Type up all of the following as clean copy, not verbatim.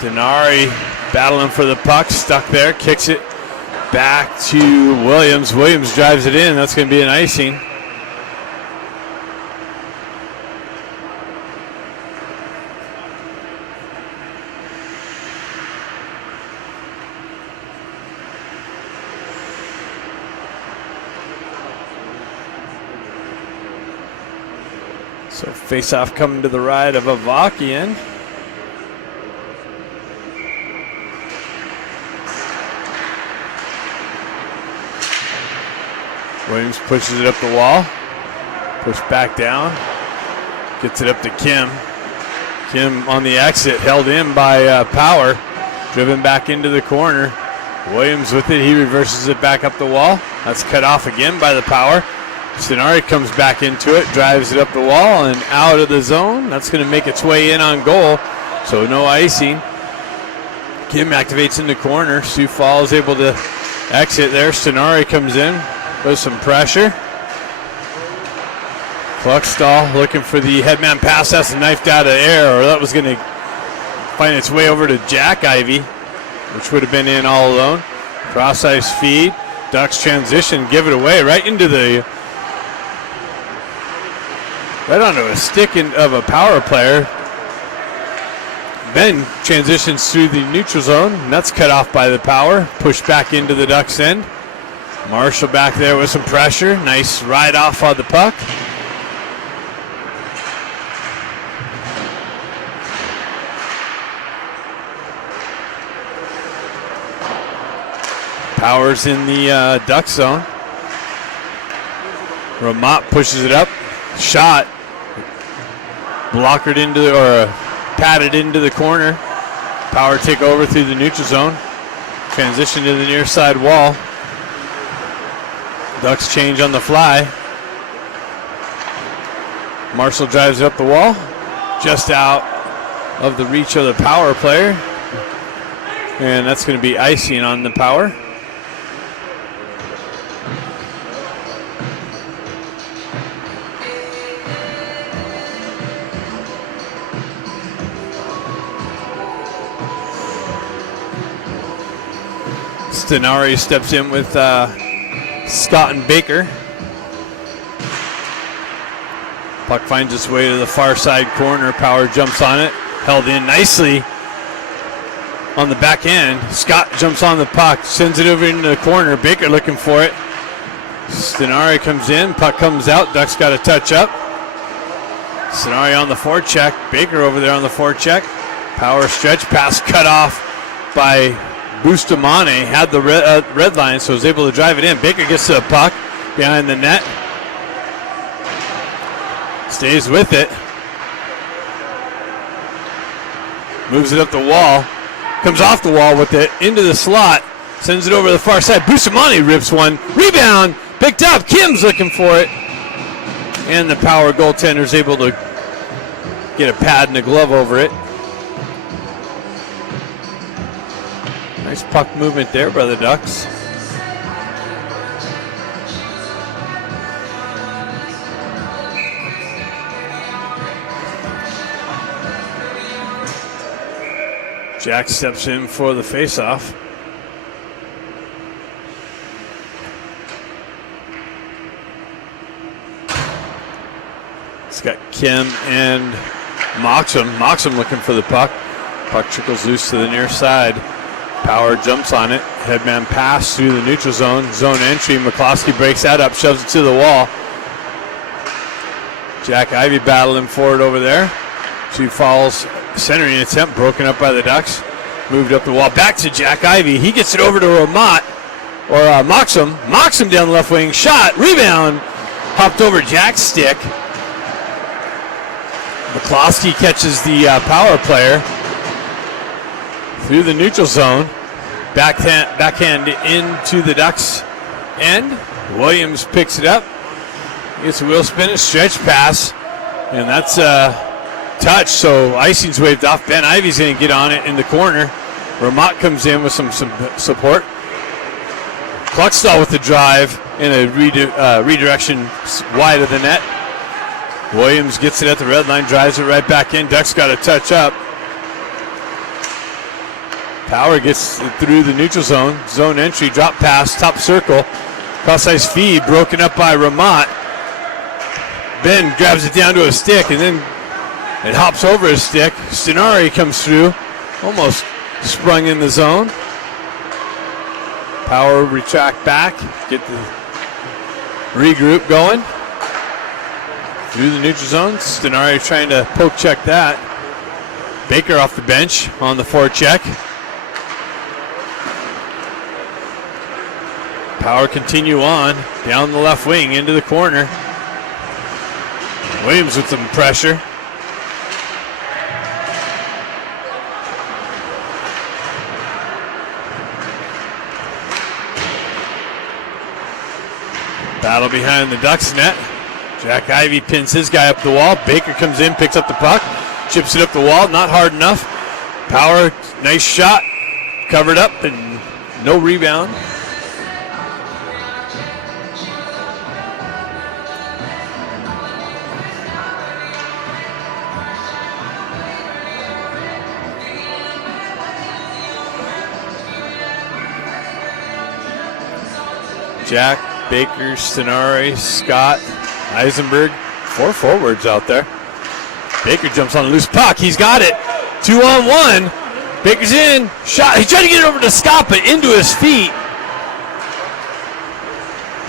Denari battling for the puck, stuck there, kicks it back to Williams. Williams drives it in. That's going to be an icing. So face-off coming to the right of Avakian. Williams pushes it up the wall. Push back down. Gets it up to Kim. Kim on the exit, held in by Power. Driven back into the corner. Williams with it. He reverses it back up the wall. That's cut off again by the Power. Stenari comes back into it, drives it up the wall and out of the zone. That's going to make its way in on goal, so no icing. Kim activates in the corner. Sioux Falls able to exit there. Stenari comes in with some pressure. Kluckstall looking for the headman pass. That's knifed out of air, or that was going to find its way over to Jack Ivy, which would have been in all alone. Cross-ice feed. Ducks transition, give it away right into the... right onto a stick of a Power player. Ben transitions through the neutral zone, and that's cut off by the Power. Pushed back into the Ducks end. Marshall back there with some pressure. Nice ride off on the puck. Power's in the Duck zone. Ramat pushes it up. Shot. Blockered into, or patted into the corner. Power take over through the neutral zone. Transition to the near side wall. Ducks change on the fly. Marshall drives it up the wall. Just out of the reach of the Power player. And that's going to be icing on the Power. Stenari steps in with Scott and Baker. Puck finds its way to the far side corner. Power jumps on it. Held in nicely on the back end. Scott jumps on the puck. Sends it over into the corner. Baker looking for it. Stenari comes in. Puck comes out. Ducks got a touch up. Stenari on the forecheck. Baker over there on the forecheck. Power stretch pass cut off by Bustamante. Had the red line, so was able to drive it in. Baker gets to the puck behind the net. Stays with it. Moves it up the wall. Comes off the wall with it into the slot. Sends it over to the far side. Bustamante rips one. Rebound. Picked up. Kim's looking for it. And the Power goaltender's able to get a pad and a glove over it. Nice puck movement there by the Ducks. Jack steps in for the faceoff. It's got Kim and Moxham. Moxham looking for the puck. Puck trickles loose to the near side. Power jumps on it. Headman pass through the neutral zone. Zone entry. McCloskey breaks that up, shoves it to the wall. Jack Ivy battling for it over there. Sioux Falls centering attempt broken up by the Ducks. Moved up the wall. Back to Jack Ivy. He gets it over to Ramat. Or Moxham. Moxham down the left wing. Shot. Rebound. Hopped over Jack's stick. McCloskey catches the Power player through the neutral zone. Backhand into the Ducks end. Williams picks it up. Gets a wheel spin, a stretch pass. And that's a touch, so icing's waved off. Ben Ivy's going to get on it in the corner. Ramat comes in with some support. Kluckstall with the drive and a redirection wide of the net. Williams gets it at the red line, drives it right back in. Ducks got a touch up. Power gets through the neutral zone. Zone entry, drop pass, top circle. Cross-ice feed broken up by Ramat. Ben grabs it down to a stick and then it hops over his stick. Stenari comes through, almost sprung in the zone. Power retract back, get the regroup going. Through the neutral zone. Stenari trying to poke check that. Baker off the bench on the forecheck. Power continue on down the left wing into the corner. Williams with some pressure. Battle behind the Ducks net. Jack Ivey pins his guy up the wall. Baker comes in, picks up the puck, chips it up the wall, not hard enough. Power, nice shot, covered up and no rebound. Jack, Baker, Stenari, Scott, Eisenberg, 4 forwards out there. Baker jumps on a loose puck. He's got it. 2-on-1. Baker's in. Shot. He's trying to get it over to Scott, but into his feet.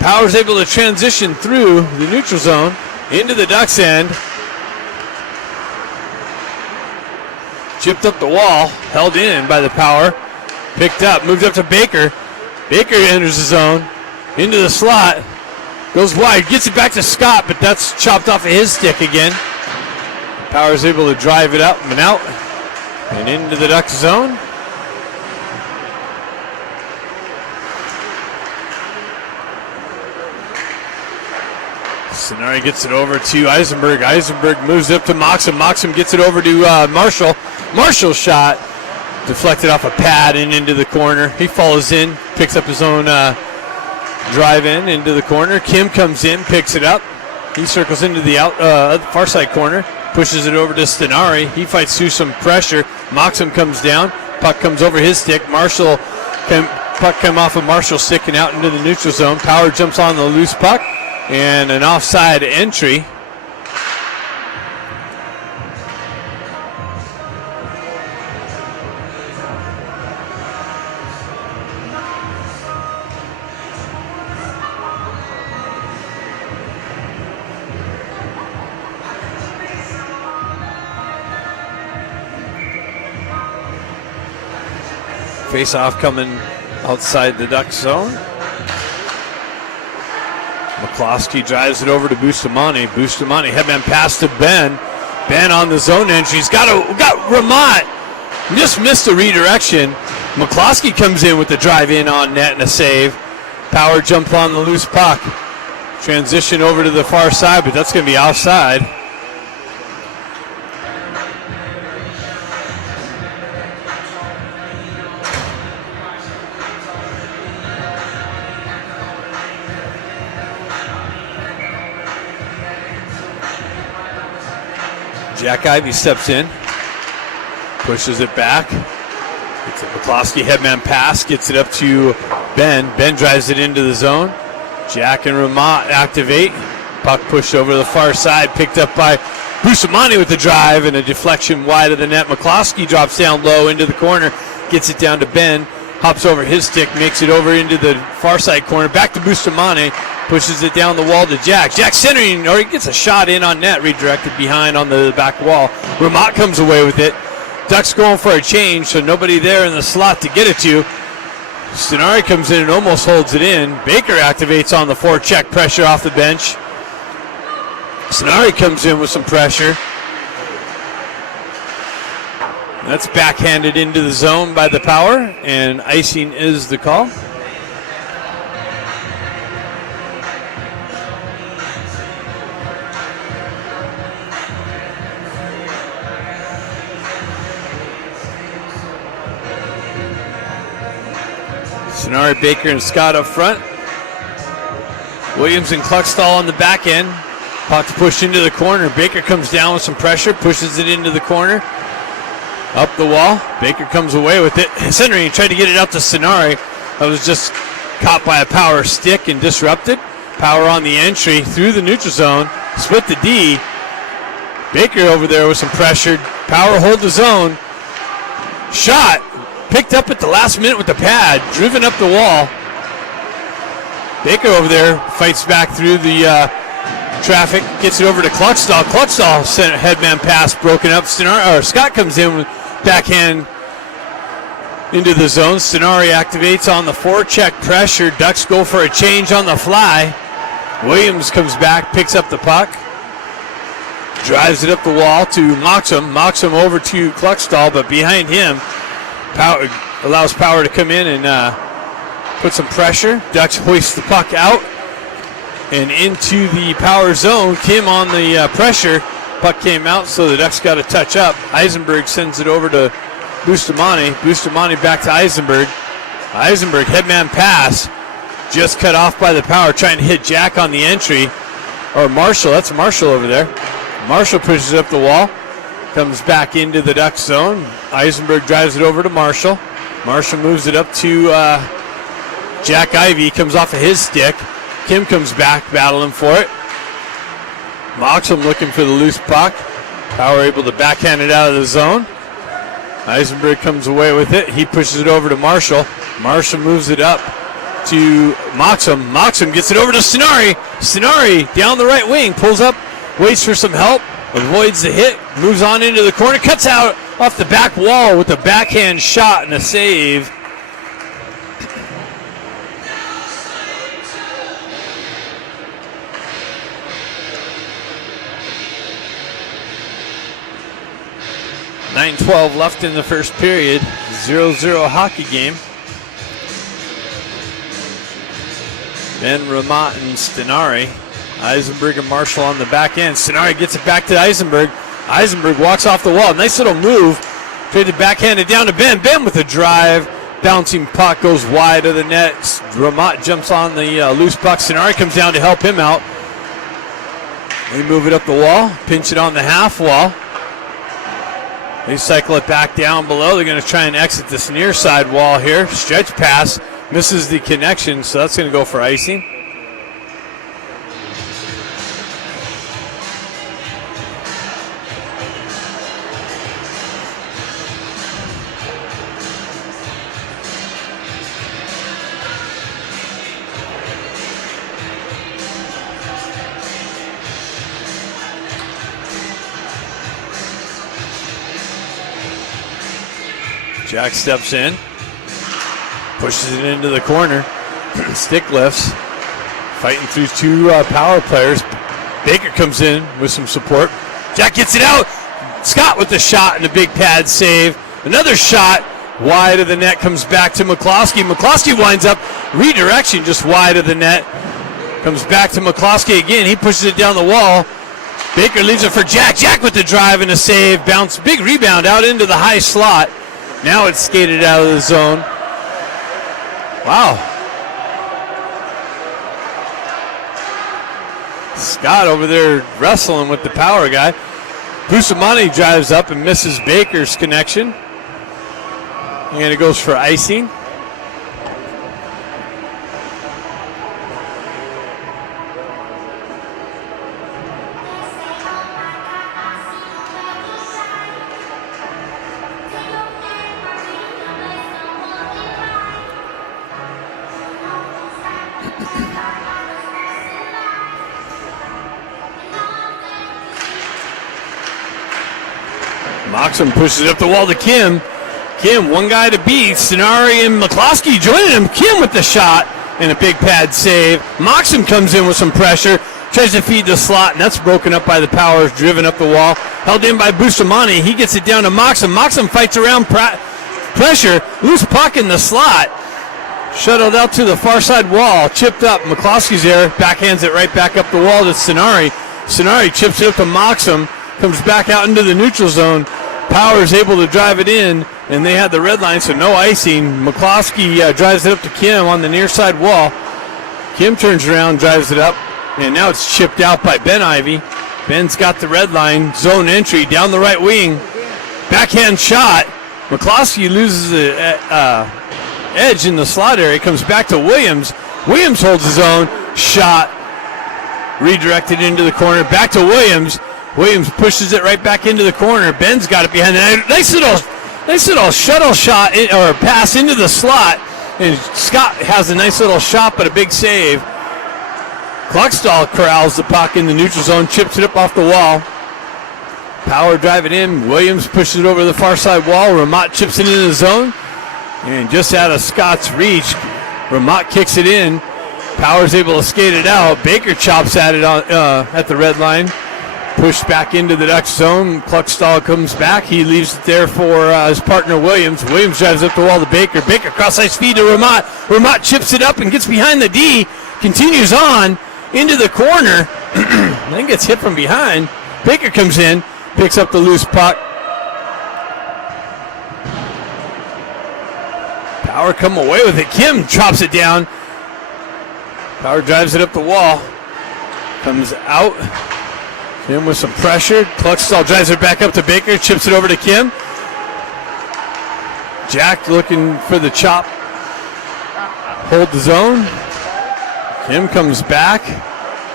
Power's able to transition through the neutral zone into the Ducks end. Chipped up the wall. Held in by the Power. Picked up. Moved up to Baker. Baker enters the zone. Into the slot. Goes wide. Gets it back to Scott, but that's chopped off of his stick again. Power's able to drive it up and out and into the Ducks zone. Stenari gets it over to Eisenberg. Eisenberg moves up to Moxham. Moxham gets it over to Marshall. Marshall's shot deflected off a pad and into the corner. He follows in, picks up his own drive in into the corner. Kim comes in, picks it up. He circles into the far side corner, pushes it over to Stenari. He fights through some pressure. Moxham comes down. Puck comes over his stick. Puck come off of Marshall's stick and out into the neutral zone. Power jumps on the loose puck and an offside entry. Face-off coming outside the Duck zone. McCloskey drives it over to Bustamante. Bustamante, headman pass to Ben. Ben on the zone entry. He's got Ramat. Just missed the redirection. McCloskey comes in with the drive in on net and a save. Power jump on the loose puck. Transition over to the far side, but that's going to be offside. Jack Ivey steps in, pushes it back. It's a McCloskey headman pass, gets it up to Ben. Ben drives it into the zone. Jack and Ramat activate. Puck pushed over the far side, picked up by Bustamante with the drive and a deflection wide of the net. McCloskey drops down low into the corner, gets it down to Ben, hops over his stick, makes it over into the far side corner, back to Bustamante. Pushes it down the wall to Jack. Jack centering, or he gets a shot in on net, redirected behind on the back wall. Ramat comes away with it. Ducks going for a change, so nobody there in the slot to get it to. Stenari comes in and almost holds it in. Baker activates on the forecheck, pressure off the bench. Stenari comes in with some pressure. That's backhanded into the zone by the Power, and icing is the call. Stenari, Baker, and Scott up front. Williams and Kluckstall on the back end. Puck's pushed into the corner. Baker comes down with some pressure, pushes it into the corner. Up the wall. Baker comes away with it. Centering tried to get it out to Sonari. That was just caught by a Power stick and disrupted. Power on the entry through the neutral zone. Split the D. Baker over there with some pressure. Power hold the zone. Shot. Picked up at the last minute with the pad. Driven up the wall. Baker over there fights back through the traffic. Gets it over to Cluckstall. Cluckstall sent a headman pass broken up. Scott comes in with backhand into the zone. Stenari activates on the forecheck pressure. Ducks go for a change on the fly. Williams comes back, picks up the puck. Drives it up the wall to Moxham. Moxham over to Cluckstall, but behind him, Power allows Power to come in and put some pressure. Ducks hoist the puck out and into the Power zone. Kim on the pressure. Puck came out, so the Ducks got to touch up. Eisenberg sends it over to Bustamante. Bustamante back to Eisenberg. Eisenberg, headman pass. Just cut off by the Power, trying to hit Jack on the entry. Or Marshall, that's Marshall over there. Marshall pushes up the wall. Comes back into the Ducks zone. Eisenberg drives it over to Marshall. Marshall moves it up to Jack Ivey. Comes off of his stick. Kim comes back, battling for it. Moxham looking for the loose puck. Power able to backhand it out of the zone. Eisenberg comes away with it. He pushes it over to Marshall. Marshall moves it up to Moxham. Moxham gets it over to Stenari. Stenari down the right wing. Pulls up, waits for some help. Avoids the hit. Moves on into the corner. Cuts out off the back wall with a backhand shot and a save. .12 left in the first period. 0-0 hockey game. Ben, Ramat, and Stenari. Eisenberg and Marshall on the back end. Stenari gets it back to Eisenberg. Eisenberg walks off the wall. Nice little move. Tried to backhand it down to Ben. Ben with a drive. Bouncing puck goes wide of the net. Ramat jumps on the loose puck. Stenari comes down to help him out. They move it up the wall. Pinch it on the half wall. They cycle it back down below. They're going to try and exit this near side wall here. Stretch pass. Misses the connection, so that's going to go for icing. Jack steps in, pushes it into the corner. Stick lifts, fighting through two Power players. Baker comes in with some support. Jack gets it out. Scott with the shot and a big pad save. Another shot wide of the net, comes back to McCloskey. McCloskey winds up redirection just wide of the net. Comes back to McCloskey again. He pushes it down the wall. Baker leaves it for Jack. Jack with the drive and a save. Bounce, big rebound out into the high slot. Now it's skated out of the zone. Wow. Scott over there wrestling with the Power guy. Bustamante drives up and misses Baker's connection. And it goes for icing. Moxham pushes it up the wall to Kim. Kim, one guy to beat. Stenari and McCloskey joining him. Kim with the shot and a big pad save. Moxham comes in with some pressure. Tries to feed the slot, and that's broken up by the Powers, driven up the wall. Held in by Bustamante. He gets it down to Moxham. Moxham fights around pressure. Loose puck in the slot. Shuttled out to the far side wall. Chipped up. McCloskey's there. Backhands it right back up the wall to Stenari. Stenari chips it up to Moxham. Comes back out into the neutral zone. Powers able to drive it in, and they had the red line, so no icing. McCloskey drives it up to Kim on the near side wall. Kim turns around, drives it up, and now it's chipped out by Ben Ivey. Ben's got the red line, zone entry down the right wing. Backhand shot. McCloskey loses the edge in the slot area. Comes back to Williams. Williams holds his own. Shot. Redirected into the corner. Back to Williams. Williams pushes it right back into the corner. Ben's got it behind the net. Nice little shuttle shot or pass into the slot. And Scott has a nice little shot, but a big save. Kluckstall corrals the puck in the neutral zone, chips it up off the wall. Power drive it in. Williams pushes it over the far side wall. Ramat chips it into the zone. And just out of Scott's reach, Ramat kicks it in. Power's able to skate it out. Baker chops at it at the red line. Pushed back into the Ducks zone. Kluckstall comes back. He leaves it there for his partner Williams. Williams drives up the wall to Baker. Baker cross-ice feed to Ramat. Ramat chips it up and gets behind the D. Continues on into the corner. Then gets hit from behind. Baker comes in, picks up the loose puck. Power come away with it. Kim chops it down. Power drives it up the wall. Comes out. Kim with some pressure. Kluckstall drives it back up to Baker. Chips it over to Kim. Jack looking for the chop. Hold the zone. Kim comes back.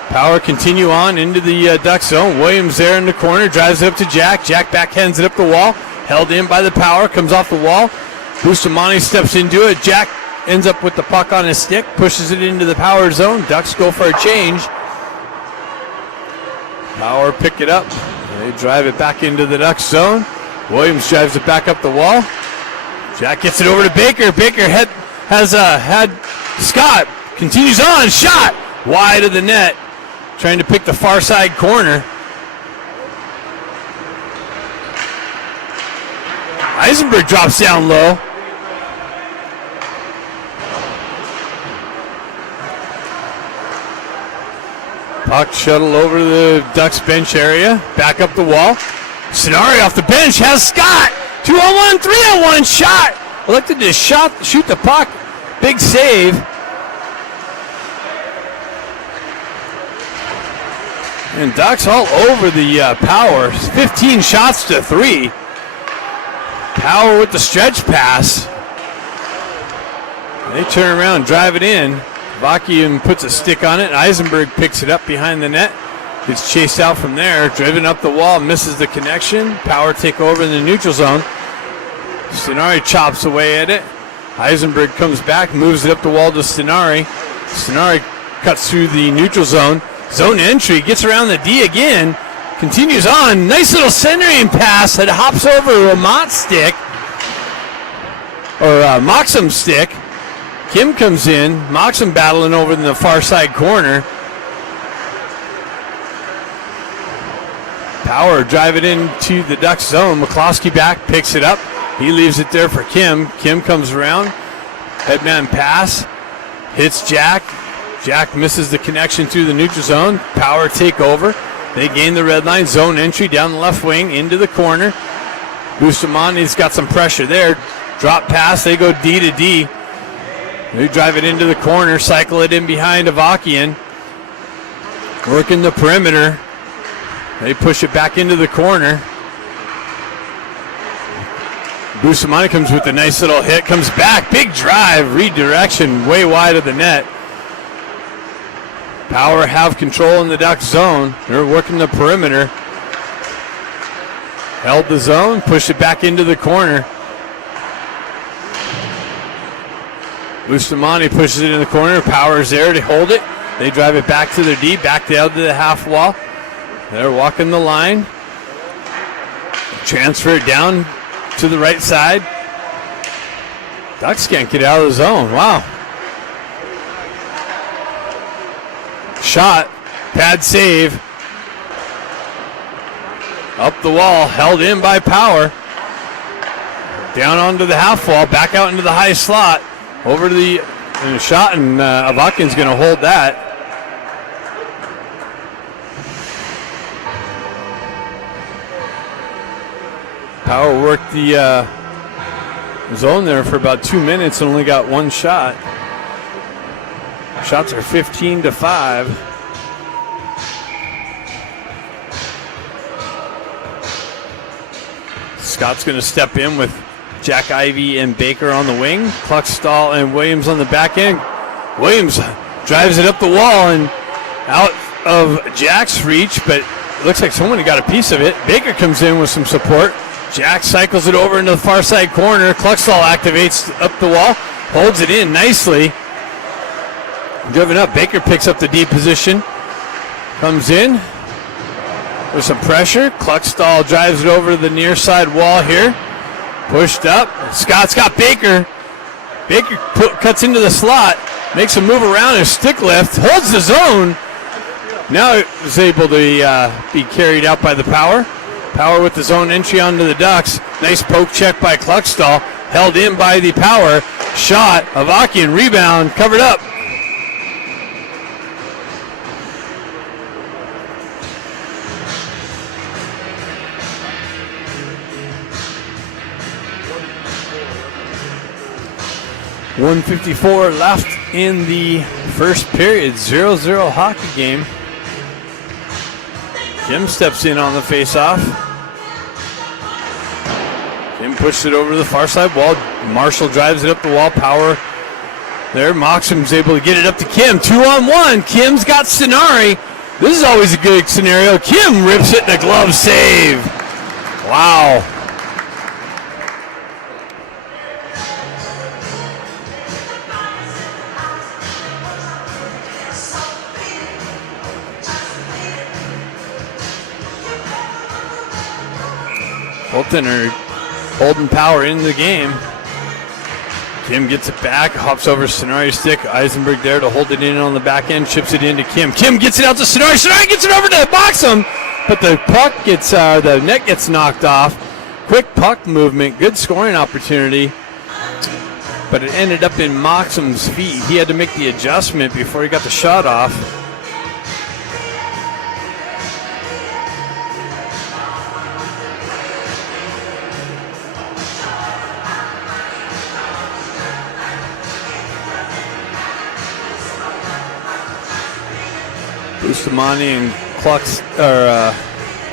Power continue on into the Duck zone. Williams there in the corner. Drives it up to Jack. Jack backhands it up the wall. Held in by the Power. Comes off the wall. Bustamante steps into it. Jack ends up with the puck on his stick. Pushes it into the Power zone. Ducks go for a change. Power pick it up. They drive it back into the Ducks zone. Williams drives it back up the wall. Jack gets it over to Baker. Baker had Scott. Continues on. Shot. Wide of the net. Trying to pick the far side corner. Eisenberg drops down low. Puck shuttle over to the Ducks bench area. Back up the wall. Scenari off the bench has Scott. 2-on-1, 3-on-1 shot. Elected to shoot the puck. Big save. And Ducks all over the Power. 15 shots to 3. Power with the stretch pass. They turn around and drive it in. Vakian puts a stick on it. Eisenberg picks it up behind the net. Gets chased out from there. Driven up the wall. Misses the connection. Power take over in the neutral zone. Stenari chops away at it. Eisenberg comes back. Moves it up the wall to Stenari. Stenari cuts through the neutral zone. Zone entry. Gets around the D again. Continues on. Nice little centering pass that hops over Ramat's stick. Or Moxham's stick. Kim comes in. Moxham battling over in the far side corner. Power drive it into the Ducks zone. McCloskey back, picks it up. He leaves it there for Kim. Kim comes around. Headman pass. Hits Jack. Jack misses the connection through the neutral zone. Power take over. They gain the red line. Zone entry down the left wing into the corner. Bustamante's got some pressure there. Drop pass. They go D to D. They drive it into the corner, cycle it in behind Avakian. Working the perimeter. They push it back into the corner. Bustamante comes with a nice little hit, comes back, big drive, redirection, way wide of the net. Power have control in the Duck zone. They're working the perimeter. Held the zone, pushed it back into the corner. Bustamante pushes it in the corner. Power's there to hold it. They drive it back to their D, back down to the half wall. They're walking the line. Transfer it down to the right side. Ducks can't get out of the zone. Wow. Shot. Pad save. Up the wall. Held in by Power. Down onto the half wall. Back out into the high slot. Over to the shot, and Avakian's going to hold that. Power worked the zone there for about 2 minutes and only got one shot. Shots are 15-5. Scott's going to step in with Jack Ivy and Baker on the wing. Kluckstall and Williams on the back end. Williams drives it up the wall and out of Jack's reach, but it looks like someone got a piece of it. Baker comes in with some support. Jack cycles it over into the far side corner. Kluckstall activates up the wall, holds it in nicely. Driven up, Baker picks up the D position. Comes in with some pressure. Kluckstall drives it over to the near side wall here. Pushed up. Scott's got Baker. Baker cuts into the slot. Makes a move around and stick lift. Holds the zone. Now is able to be carried out by the Power. Power with the zone entry onto the Ducks. Nice poke check by Kluckstall. Held in by the Power. Shot. Avakian rebound. Covered up. .154 left in the first period. 0-0 hockey game. Kim steps in on the faceoff. Kim pushes it over to the far side wall. Marshall drives it up the wall. Power there. Moxham's able to get it up to Kim. 2-on-1. Kim's got Stenari. This is always a good scenario. Kim rips it in a glove save. Wow. Bolton are holding Power in the game. Kim gets it back, hops over Stenari's stick. Eisenberg there to hold it in on the back end, chips it into Kim. Kim gets it out to Stenari. Stenari gets it over to Moxham, but the puck gets, the net gets knocked off. Quick puck movement, good scoring opportunity, but it ended up in Moxham's feet. He had to make the adjustment before he got the shot off. Bustamante and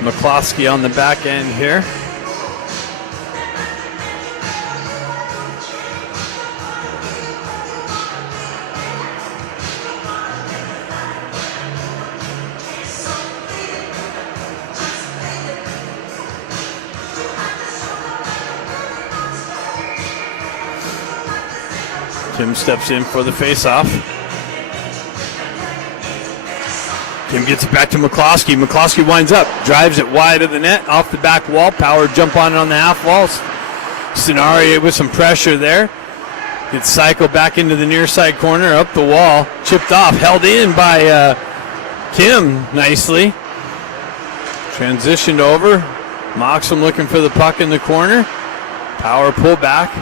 McCloskey on the back end here. Kim steps in for the faceoff. Kim gets it back to McCloskey. McCloskey winds up, drives it wide of the net, off the back wall. Power jump on it on the half wall. Stenari with some pressure there. Gets cycled back into the near side corner, up the wall, chipped off, held in by Kim nicely. Transitioned over. Moxham looking for the puck in the corner. Power pull back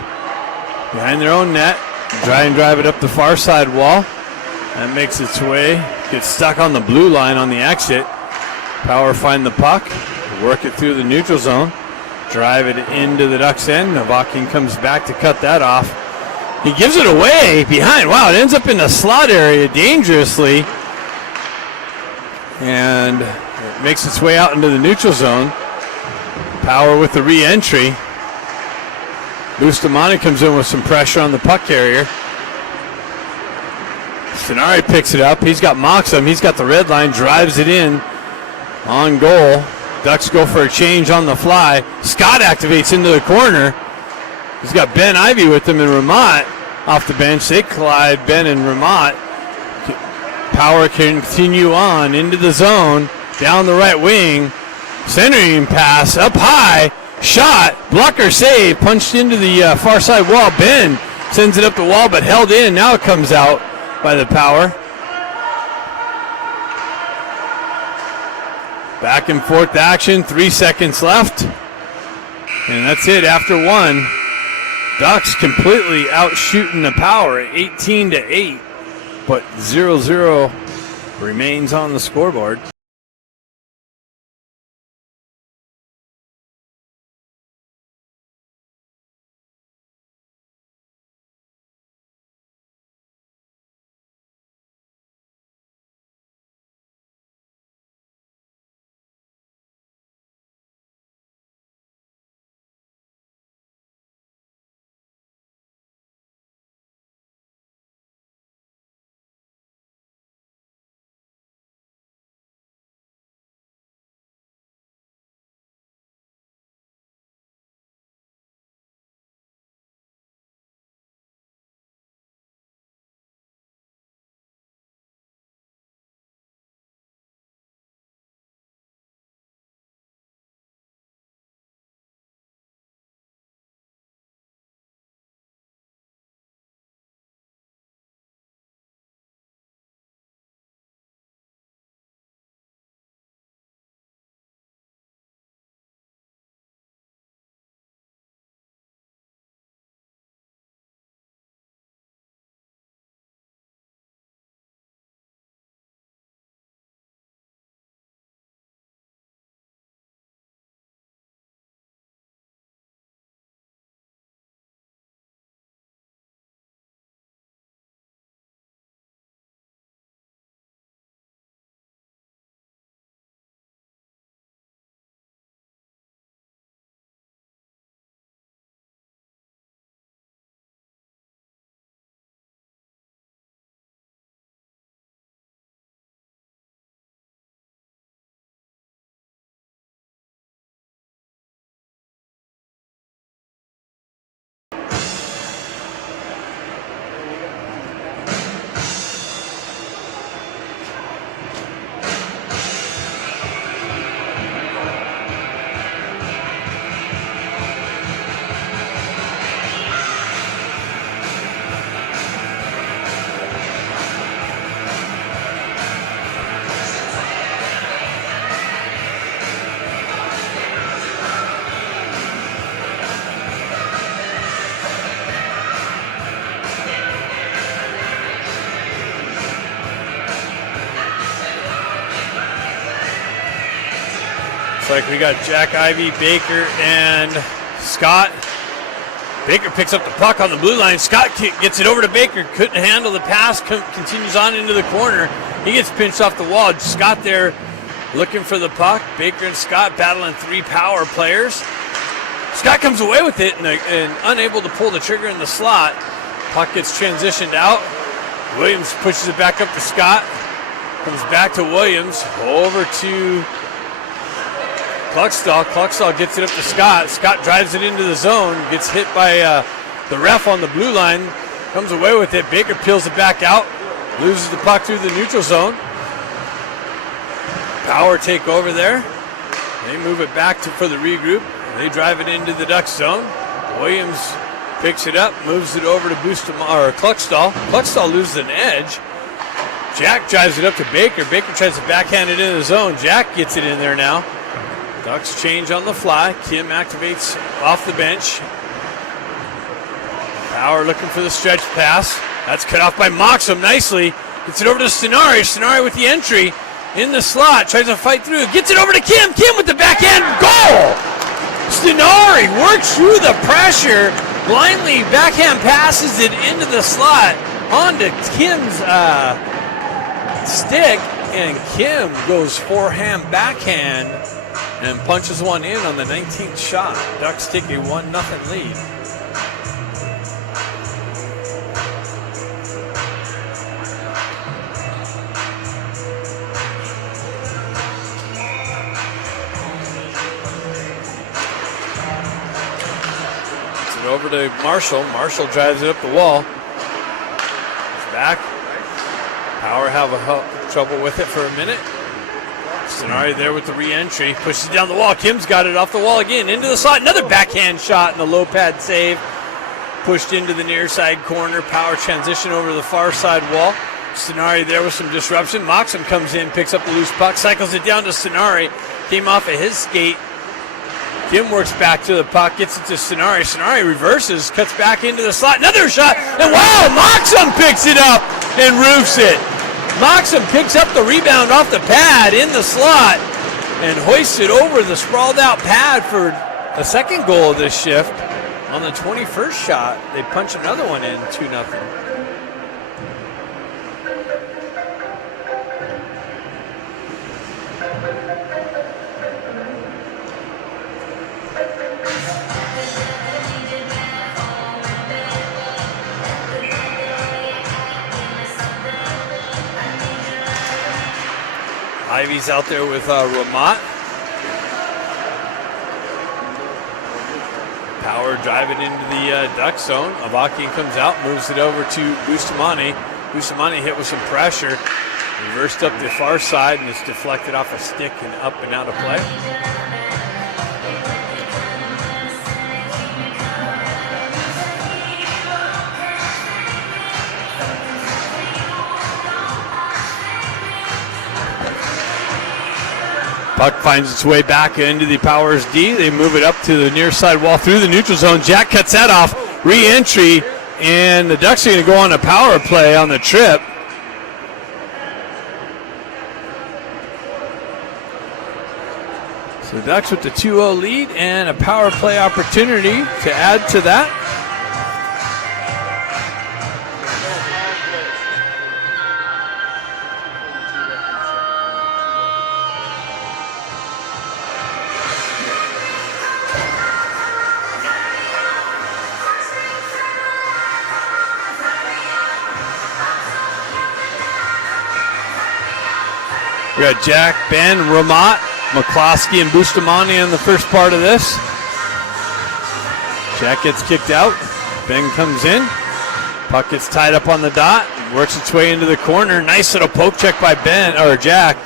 behind their own net. Try and drive it up the far side wall. That makes its way. Gets stuck on the blue line on the exit. Power find the puck. Work it through the neutral zone. Drive it into the Ducks end. Navakin comes back to cut that off. He gives it away behind. Wow, it ends up in the slot area dangerously. And it makes its way out into the neutral zone. Power with the re-entry. Bustamante comes in with some pressure on the puck carrier. Stenari picks it up. He's got Moxham. He's got the red line. Drives it in on goal. Ducks go for a change on the fly. Scott activates into the corner. He's got Ben Ivy with him and Ramat off the bench. They collide, Ben and Ramat. Power continue on into the zone. Down the right wing. Centering pass up high. Shot. Blocker save. Punched into the far side wall. Ben sends it up the wall but held in. Now it comes out by the Power. Back and forth action, 3 seconds left. And that's it after one. Ducks completely out shooting the Power at 18-8, but 0-0 remains on the scoreboard. like we got Jack Ivy, Baker, and Scott. Baker picks up the puck on the blue line. Scott gets it over to Baker. Couldn't handle the pass. Continues on into the corner. He gets pinched off the wall. Scott there looking for the puck. Baker and Scott battling 3 power players. Scott comes away with it and unable to pull the trigger in the slot. Puck gets transitioned out. Williams pushes it back up to Scott. Comes back to Williams. Over to Cluckstall. Cluckstall gets it up to Scott. Scott drives it into the zone. Gets hit by the ref on the blue line. Comes away with it. Baker peels it back out. Loses the puck through the neutral zone. Power take over there. They move it back for the regroup. They drive it into the Ducks zone. Williams picks it up, moves it over to Cluckstall. Cluckstall loses an edge. Jack drives it up to Baker. Baker tries to backhand it into the zone. Jack gets it in there now. Ducks change on the fly. Kim activates off the bench. Power looking for the stretch pass. That's cut off by Moxham nicely. Gets it over to Stenari. Stenari with the entry in the slot. Tries to fight through. Gets it over to Kim. Kim with the backhand goal. Stenari works through the pressure. Blindly backhand passes it into the slot onto Kim's stick. And Kim goes forehand backhand and punches one in on the 19th shot. Ducks take a 1-0 lead. Gets it over to Marshall. Marshall drives it up the wall. It's back. Power have trouble with it for a minute. Stenari there with the re-entry. Pushes down the wall. Kim's got it off the wall again. Into the slot. Another backhand shot and a low pad save. Pushed into the near side corner. Power transition over to the far side wall. Stenari there with some disruption. Moxham comes in, picks up the loose puck, cycles it down to Stenari. Came off of his skate. Kim works back to the puck, gets it to Stenari. Stenari reverses, cuts back into the slot. Another shot, and wow, Moxham picks it up and roofs it. Moxham picks up the rebound off the pad in the slot and hoists it over the sprawled out pad for a second goal of this shift. On the 21st shot, they punch another one in, 2-0. Ivy's out there with Ramat. Power driving into the Duck zone. Avakian comes out, moves it over to Bustamante. Bustamante hit with some pressure. Reversed up the far side and it's deflected off a stick and up and out of play. Puck finds its way back into the Powers D. They move it up to the near side wall through the neutral zone. Jack cuts that off. Re-entry. And the Ducks are going to go on a power play on the trip. So the Ducks with the 2-0 lead and a power play opportunity to add to that. We got Jack, Ben, Ramat, McCloskey, and Bustamante in the first part of this. Jack gets kicked out. Ben comes in. Puck gets tied up on the dot. Works its way into the corner. Nice little poke check by Jack.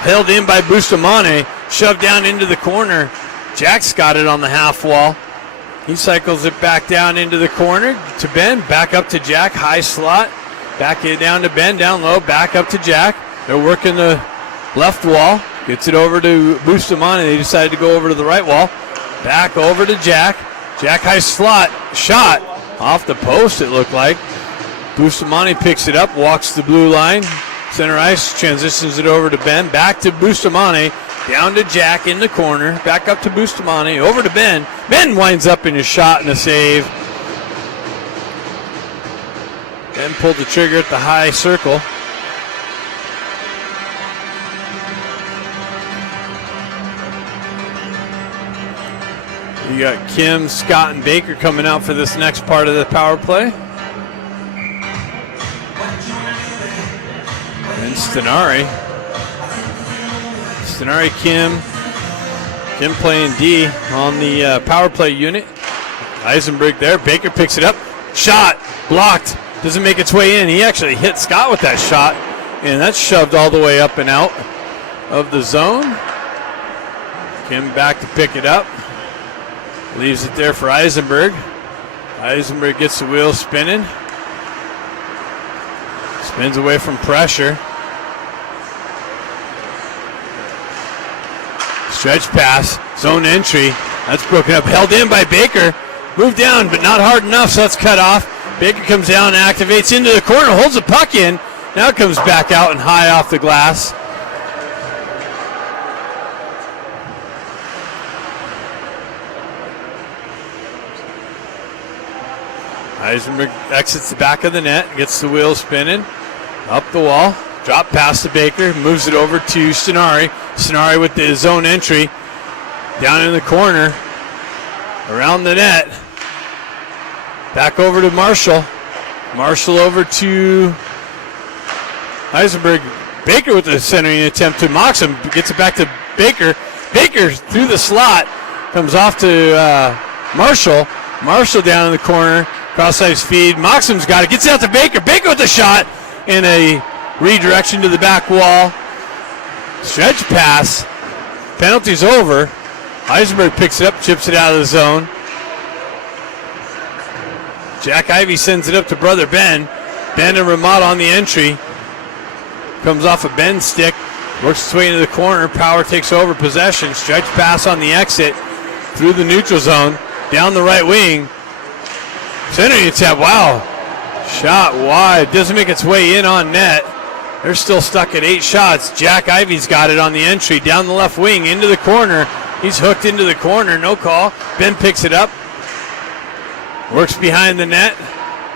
Held in by Bustamante. Shoved down into the corner. Jack's got it on the half wall. He cycles it back down into the corner to Ben. Back up to Jack. High slot. Back it down to Ben. Down low. Back up to Jack. They're working the left wall, gets it over to Bustamante. They decided to go over to the right wall. Back over to Jack. Jack high slot, shot off the post it looked like. Bustamante picks it up, walks the blue line. Center ice, transitions it over to Ben. Back to Bustamante. Down to Jack in the corner. Back up to Bustamante. Over to Ben. Ben winds up in a shot and a save. Ben pulled the trigger at the high circle. You got Kim, Scott, and Baker coming out for this next part of the power play. And Stenari. Stenari, Kim. Kim playing D on the power play unit. Eisenberg there. Baker picks it up. Shot. Blocked. Doesn't make its way in. He actually hit Scott with that shot. And that's shoved all the way up and out of the zone. Kim back to pick it up. Leaves it there for Eisenberg. Eisenberg gets the wheel spinning. Spins away from pressure. Stretch pass. Zone entry. That's broken up. Held in by Baker. Moved down, but not hard enough, so that's cut off. Baker comes down, activates into the corner, holds the puck in. Now comes back out and high off the glass. Eisenberg exits the back of the net, gets the wheel spinning, up the wall, drop pass to Baker, moves it over to Stenari. Stenari with the zone entry, down in the corner, around the net, back over to Marshall. Marshall over to Eisenberg. Baker with the centering attempt to Moxham, gets it back to Baker. Baker through the slot, comes off to Marshall. Marshall down in the corner. Cross-ice feed. Moxham's got it. Gets it out to Baker. Baker with a shot and a redirection to the back wall. Stretch pass. Penalty's over. Eisenberg picks it up, chips it out of the zone. Jack Ivey sends it up to brother Ben. Ben and Ramat on the entry. Comes off a Ben's stick. Works its way into the corner. Power takes over possession. Stretch pass on the exit. Through the neutral zone. Down the right wing. Centering attempt, wow. Shot wide, doesn't make its way in on net. They're still stuck at 8 shots. Jack Ivey's got it on the entry, down the left wing, into the corner. He's hooked into the corner, no call. Ben picks it up. Works behind the net.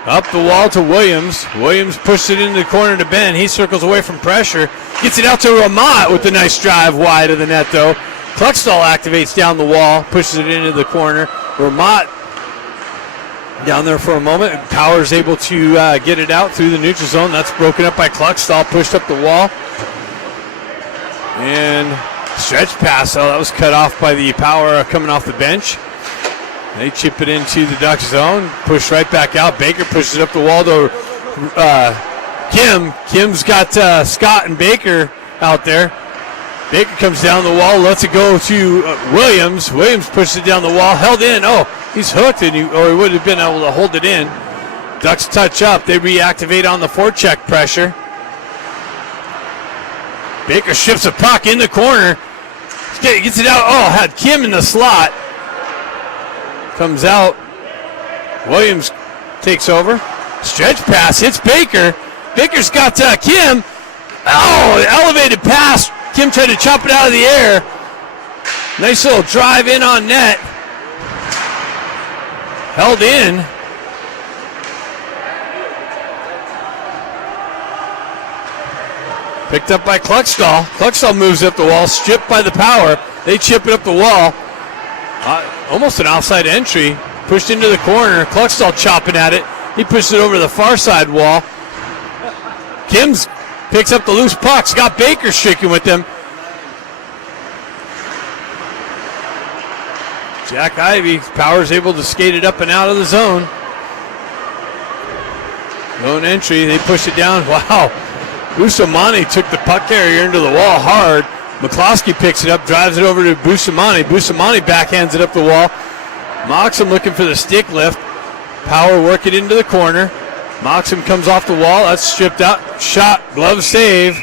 Up the wall to Williams. Williams pushes it into the corner to Ben. He circles away from pressure. Gets it out to Ramat with a nice drive wide of the net though. Cluckstall activates down the wall, pushes it into the corner. Ramat down there for a moment. Power's able to get it out through the neutral zone. That's broken up by Cluckstall, pushed up the wall. And stretch pass, that was cut off by the Power coming off the bench. They chip it into the Ducks zone, push right back out. Baker pushes it up the wall to Kim. Kim's got Scott and Baker out there. Baker comes down the wall, lets it go to Williams. Williams pushes it down the wall, held in. Oh, he's hooked, or he would have been able to hold it in. Ducks touch up. They reactivate on the forecheck pressure. Baker shifts a puck in the corner. Gets it out. Oh, had Kim in the slot. Comes out. Williams takes over. Stretch pass hits Baker. Baker's got Kim. Oh, elevated pass. Kim tried to chop it out of the air. Nice little drive in on net. Held in. Picked up by Cluckstall. Cluckstall moves up the wall, stripped by the Power. They chip it up the wall. Almost an outside entry. Pushed into the corner. Cluckstall chopping at it. He pushes it over the far side wall. Kim's picks up the loose puck. Scott Baker streaking with them. Jack Ivey, Power's able to skate it up and out of the zone. Zone entry, they push it down. Wow. Bustamante took the puck carrier into the wall hard. McCloskey picks it up, drives it over to Bustamante. Bustamante backhands it up the wall. Moxham looking for the stick lift. Power work it into the corner. Moxham comes off the wall. That's stripped out. Shot, glove save.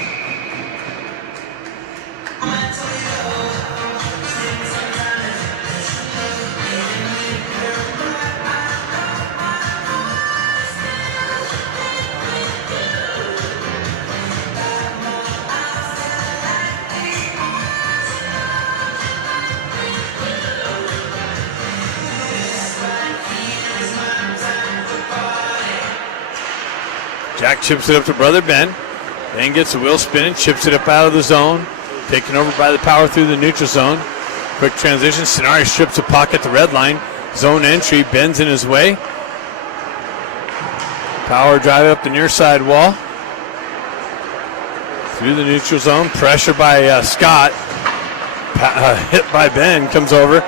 Jack chips it up to brother Ben. Ben gets the wheel spinning, chips it up out of the zone. Taken over by the Power through the neutral zone. Quick transition. Stenari strips a puck at the red line. Zone entry. Ben's in his way. Power drive up the near side wall. Through the neutral zone. Pressure by Scott. Hit by Ben. Comes over.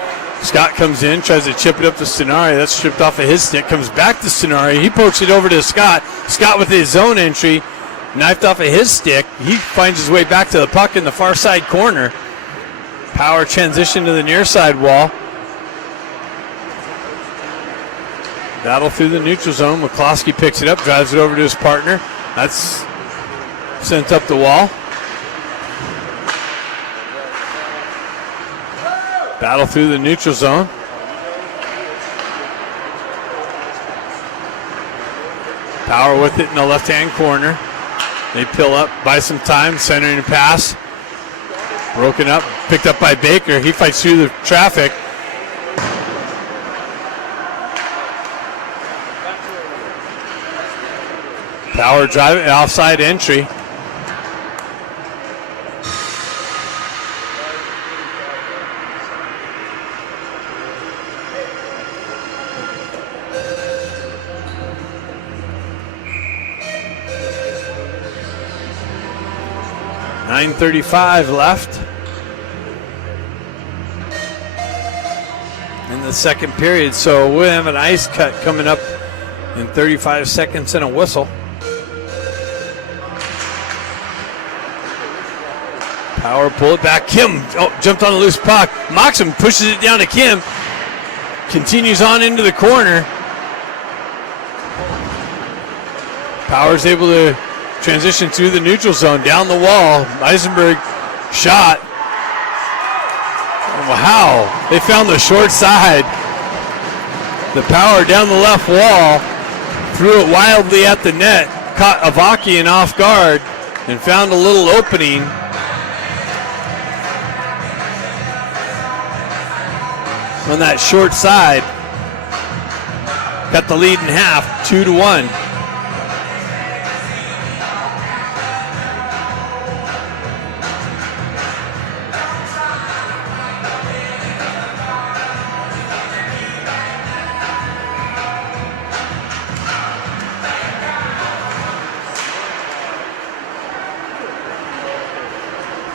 Scott comes in. Tries to chip it up to Stenari. That's stripped off of his stick. Comes back to Stenari. He pokes it over to Scott. Scott with his zone entry. Knifed off of his stick. He finds his way back to the puck in the far side corner. Power transition to the near side wall. Battle through the neutral zone. McCloskey picks it up, drives it over to his partner. That's sent up the wall. Battle through the neutral zone. Power with it in the left-hand corner. They pill up, buy some time, centering a pass. Broken up, picked up by Baker. He fights through the traffic. Power driving, offside entry. .35 left in the second period, so we'll have an ice cut coming up in 35 seconds and a whistle. Power pull it back. Kim jumped on a loose puck. Moxham pushes it down to Kim. Continues on into the corner. Power's able to transition through the neutral zone, down the wall. Eisenberg shot. Wow, they found the short side. The Power down the left wall, threw it wildly at the net, caught Avakian off guard, and found a little opening. On that short side. Got the lead in half, 2-1.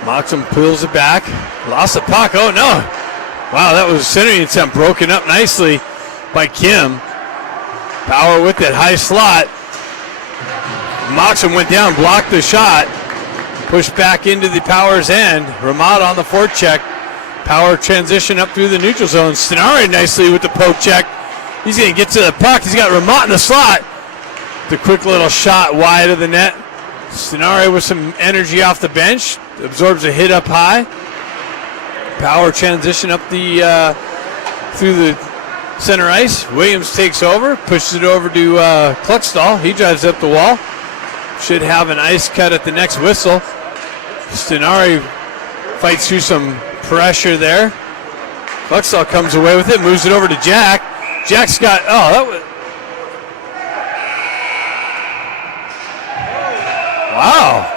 Moxham pulls it back. Lost the puck. Oh, no. Wow, that was a centering attempt broken up nicely by Kim. Power with it. High slot. Moxham went down, blocked the shot. Pushed back into the Power's end. Ramad on the forecheck. Power transition up through the neutral zone. Stenari nicely with the poke check. He's going to get to the puck. He's got Ramad in the slot. The quick little shot wide of the net. Stenari with some energy off the bench. Absorbs a hit up high. Power transition up the through the center ice. Williams takes over, pushes it over to Kluckstall. He drives up the wall. Should have an ice cut at the next whistle. Stenari fights through some pressure there. Kluckstall comes away with it, moves it over to Jack. Jack's got, that was, wow.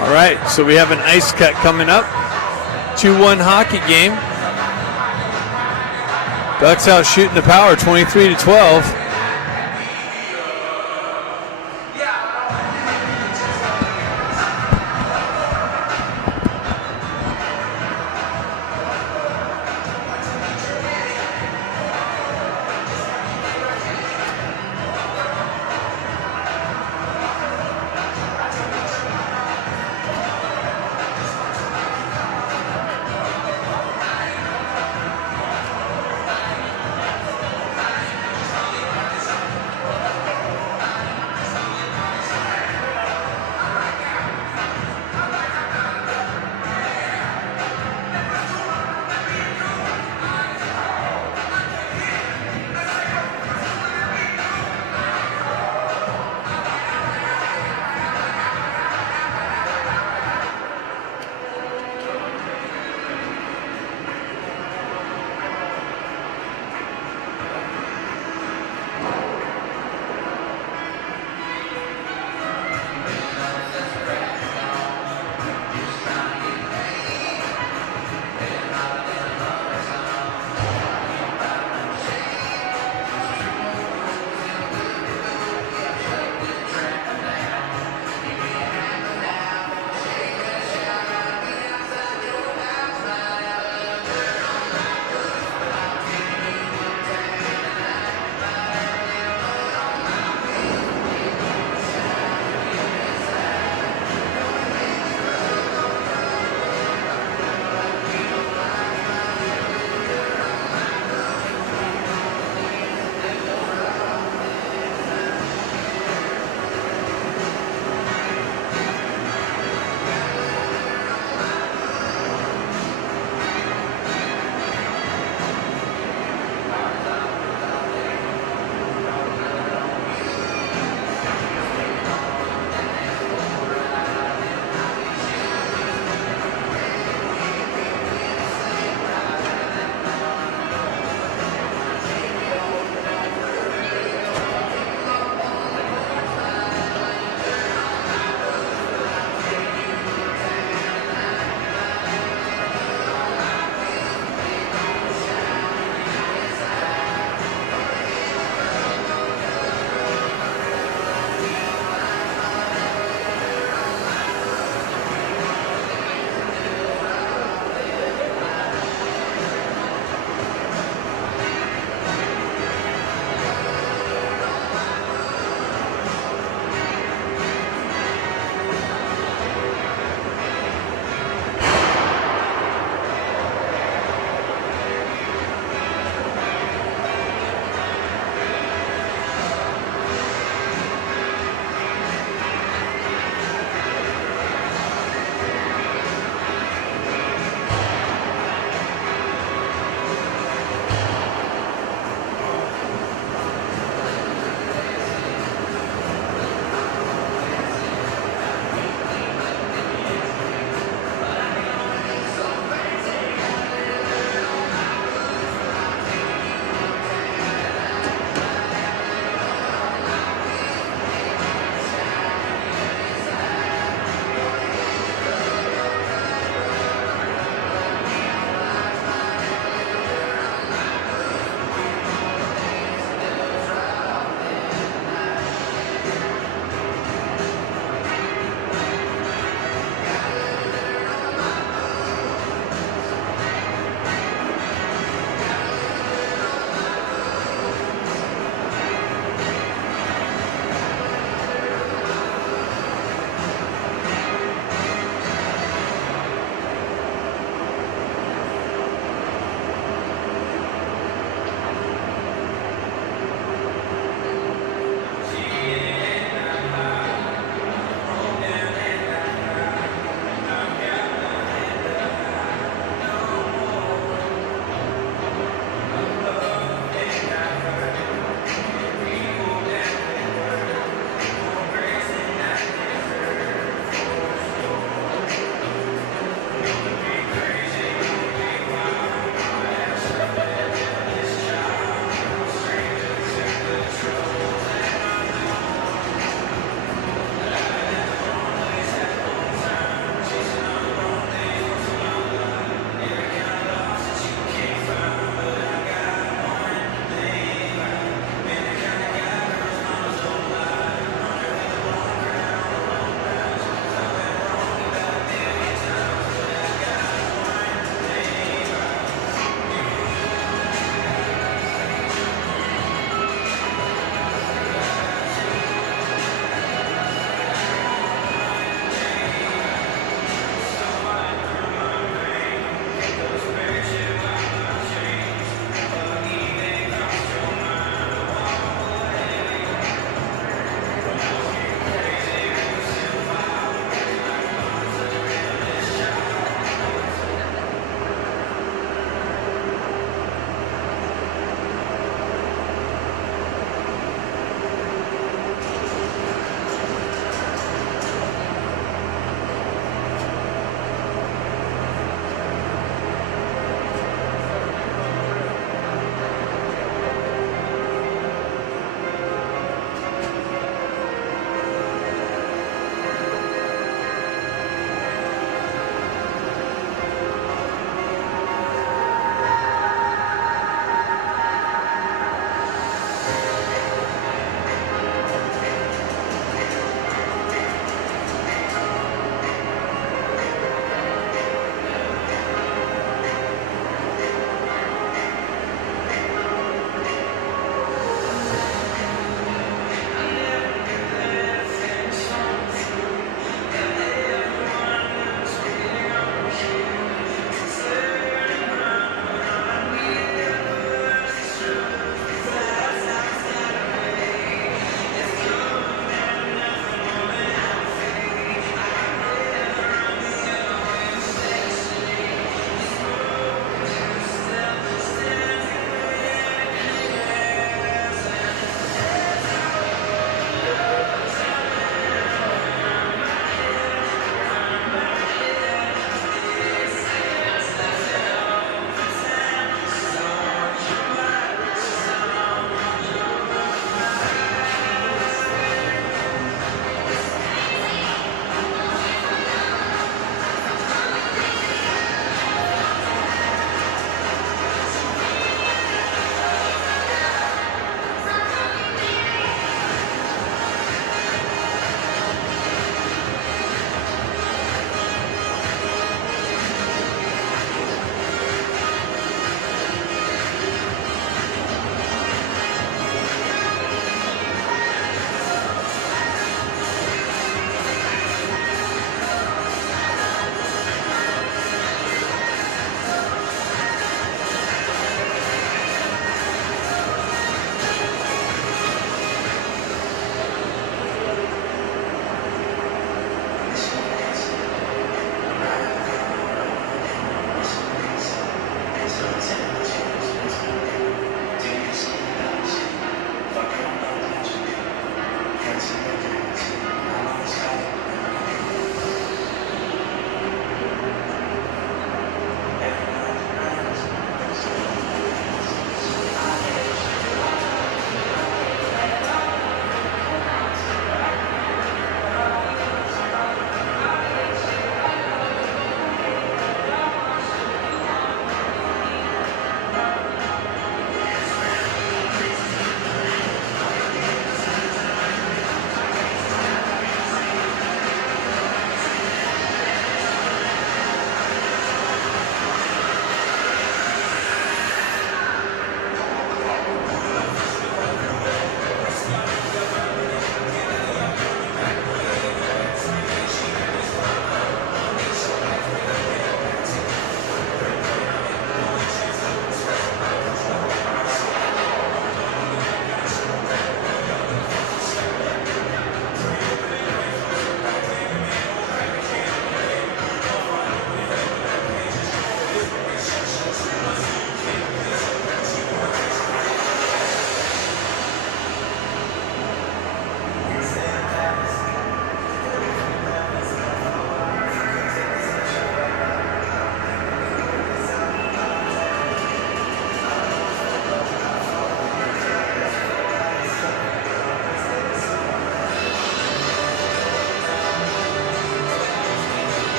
All right, so we have an ice cut coming up. 2-1 hockey game. Ducks out shooting the Power 23-12.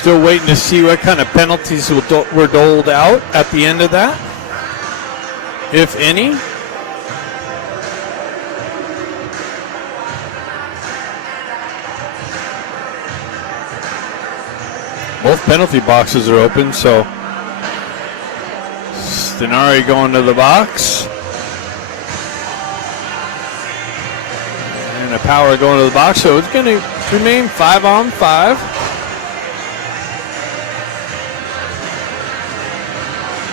Still waiting to see what kind of penalties were doled out at the end of that, if any. Both penalty boxes are open, so Stenari going to the box. And a Power going to the box, so it's going to remain 5-on-5.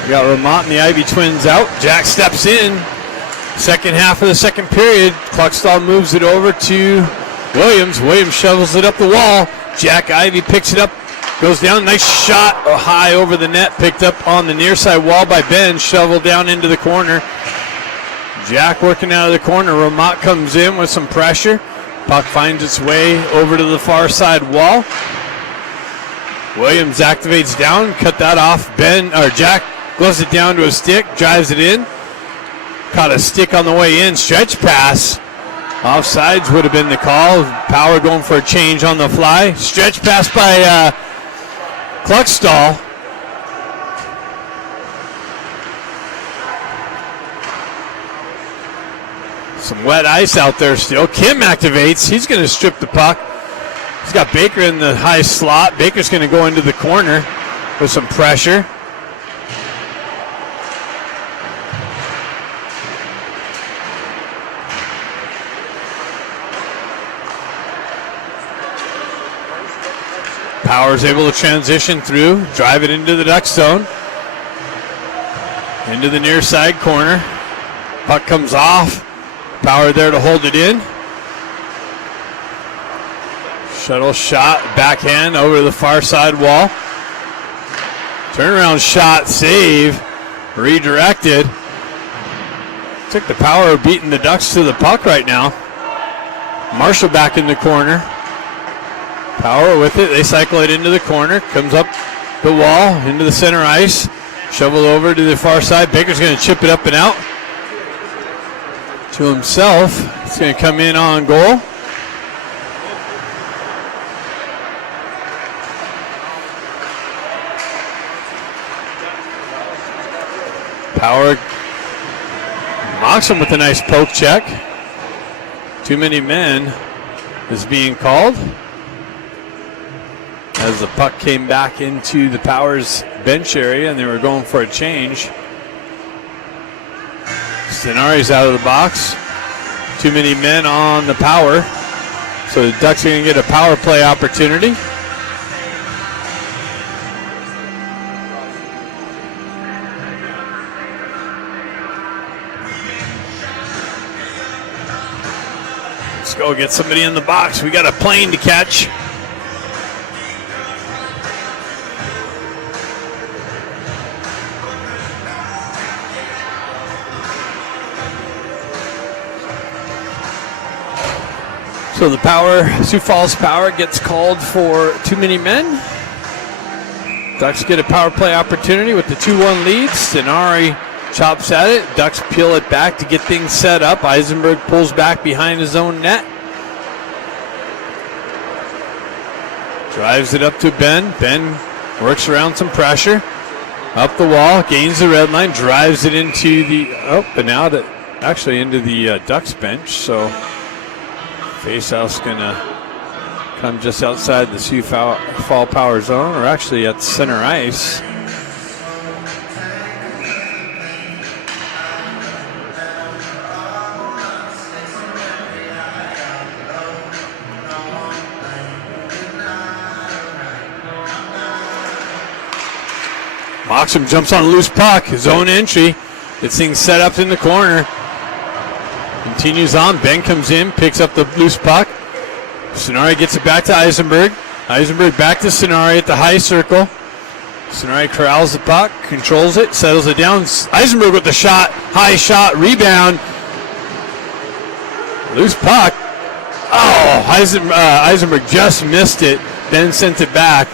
We got Ramont and the Ivy twins out. Jack steps in. Second half of the second period. Cluckstall moves it over to Williams. Williams shovels it up the wall. Jack Ivy picks it up. Goes down. Nice shot high over the net. Picked up on the near side wall by Ben. Shoveled down into the corner. Jack working out of the corner. Ramont comes in with some pressure. Puck finds its way over to the far side wall. Williams activates down. Cut that off. Jack gloves it down to a stick, drives it in. Caught a stick on the way in, stretch pass. Offsides would have been the call. Power going for a change on the fly. Stretch pass by Cluckstall. Some wet ice out there still. Kim activates. He's going to strip the puck. He's got Baker in the high slot. Baker's going to go into the corner with some pressure. Power's able to transition through, drive it into the Duck zone. Into the near side corner. Puck comes off. Power there to hold it in. Shuttle shot, backhand over the far side wall. Turnaround shot, save, redirected. Took the Power of beating the Ducks to the puck right now. Marshall back in the corner. Power with it, they cycle it into the corner, comes up the wall, into the center ice, shovel over to the far side. Baker's going to chip it up and out to himself. It's going to come in on goal. Power mocks him with a nice poke check. Too many men is being called as the puck came back into the Power's bench area and they were going for a change. Stenari's out of the box. Too many men on the Power. So the Ducks are going to get a power play opportunity. Let's go get somebody in the box. We got a plane to catch. So the Power, Sioux Falls Power gets called for too many men. Ducks get a power play opportunity with the 2-1 lead. Stenari chops at it. Ducks peel it back to get things set up. Eisenberg pulls back behind his own net. Drives it up to Ben. Ben works around some pressure. Up the wall, gains the red line, drives it into the, into the Ducks bench. So faceoff's gonna come just outside the Sioux Fall Power zone, or actually at center ice. Moxham jumps on a loose puck, his own entry. Gets things set up in the corner. Continues on. Ben comes in, picks up the loose puck. Stenari gets it back to Eisenberg. Eisenberg back to Stenari at the high circle. Stenari corrals the puck, controls it, settles it down. Eisenberg with the shot, high shot, rebound. Loose puck. Oh, Eisenberg just missed it, then sent it back.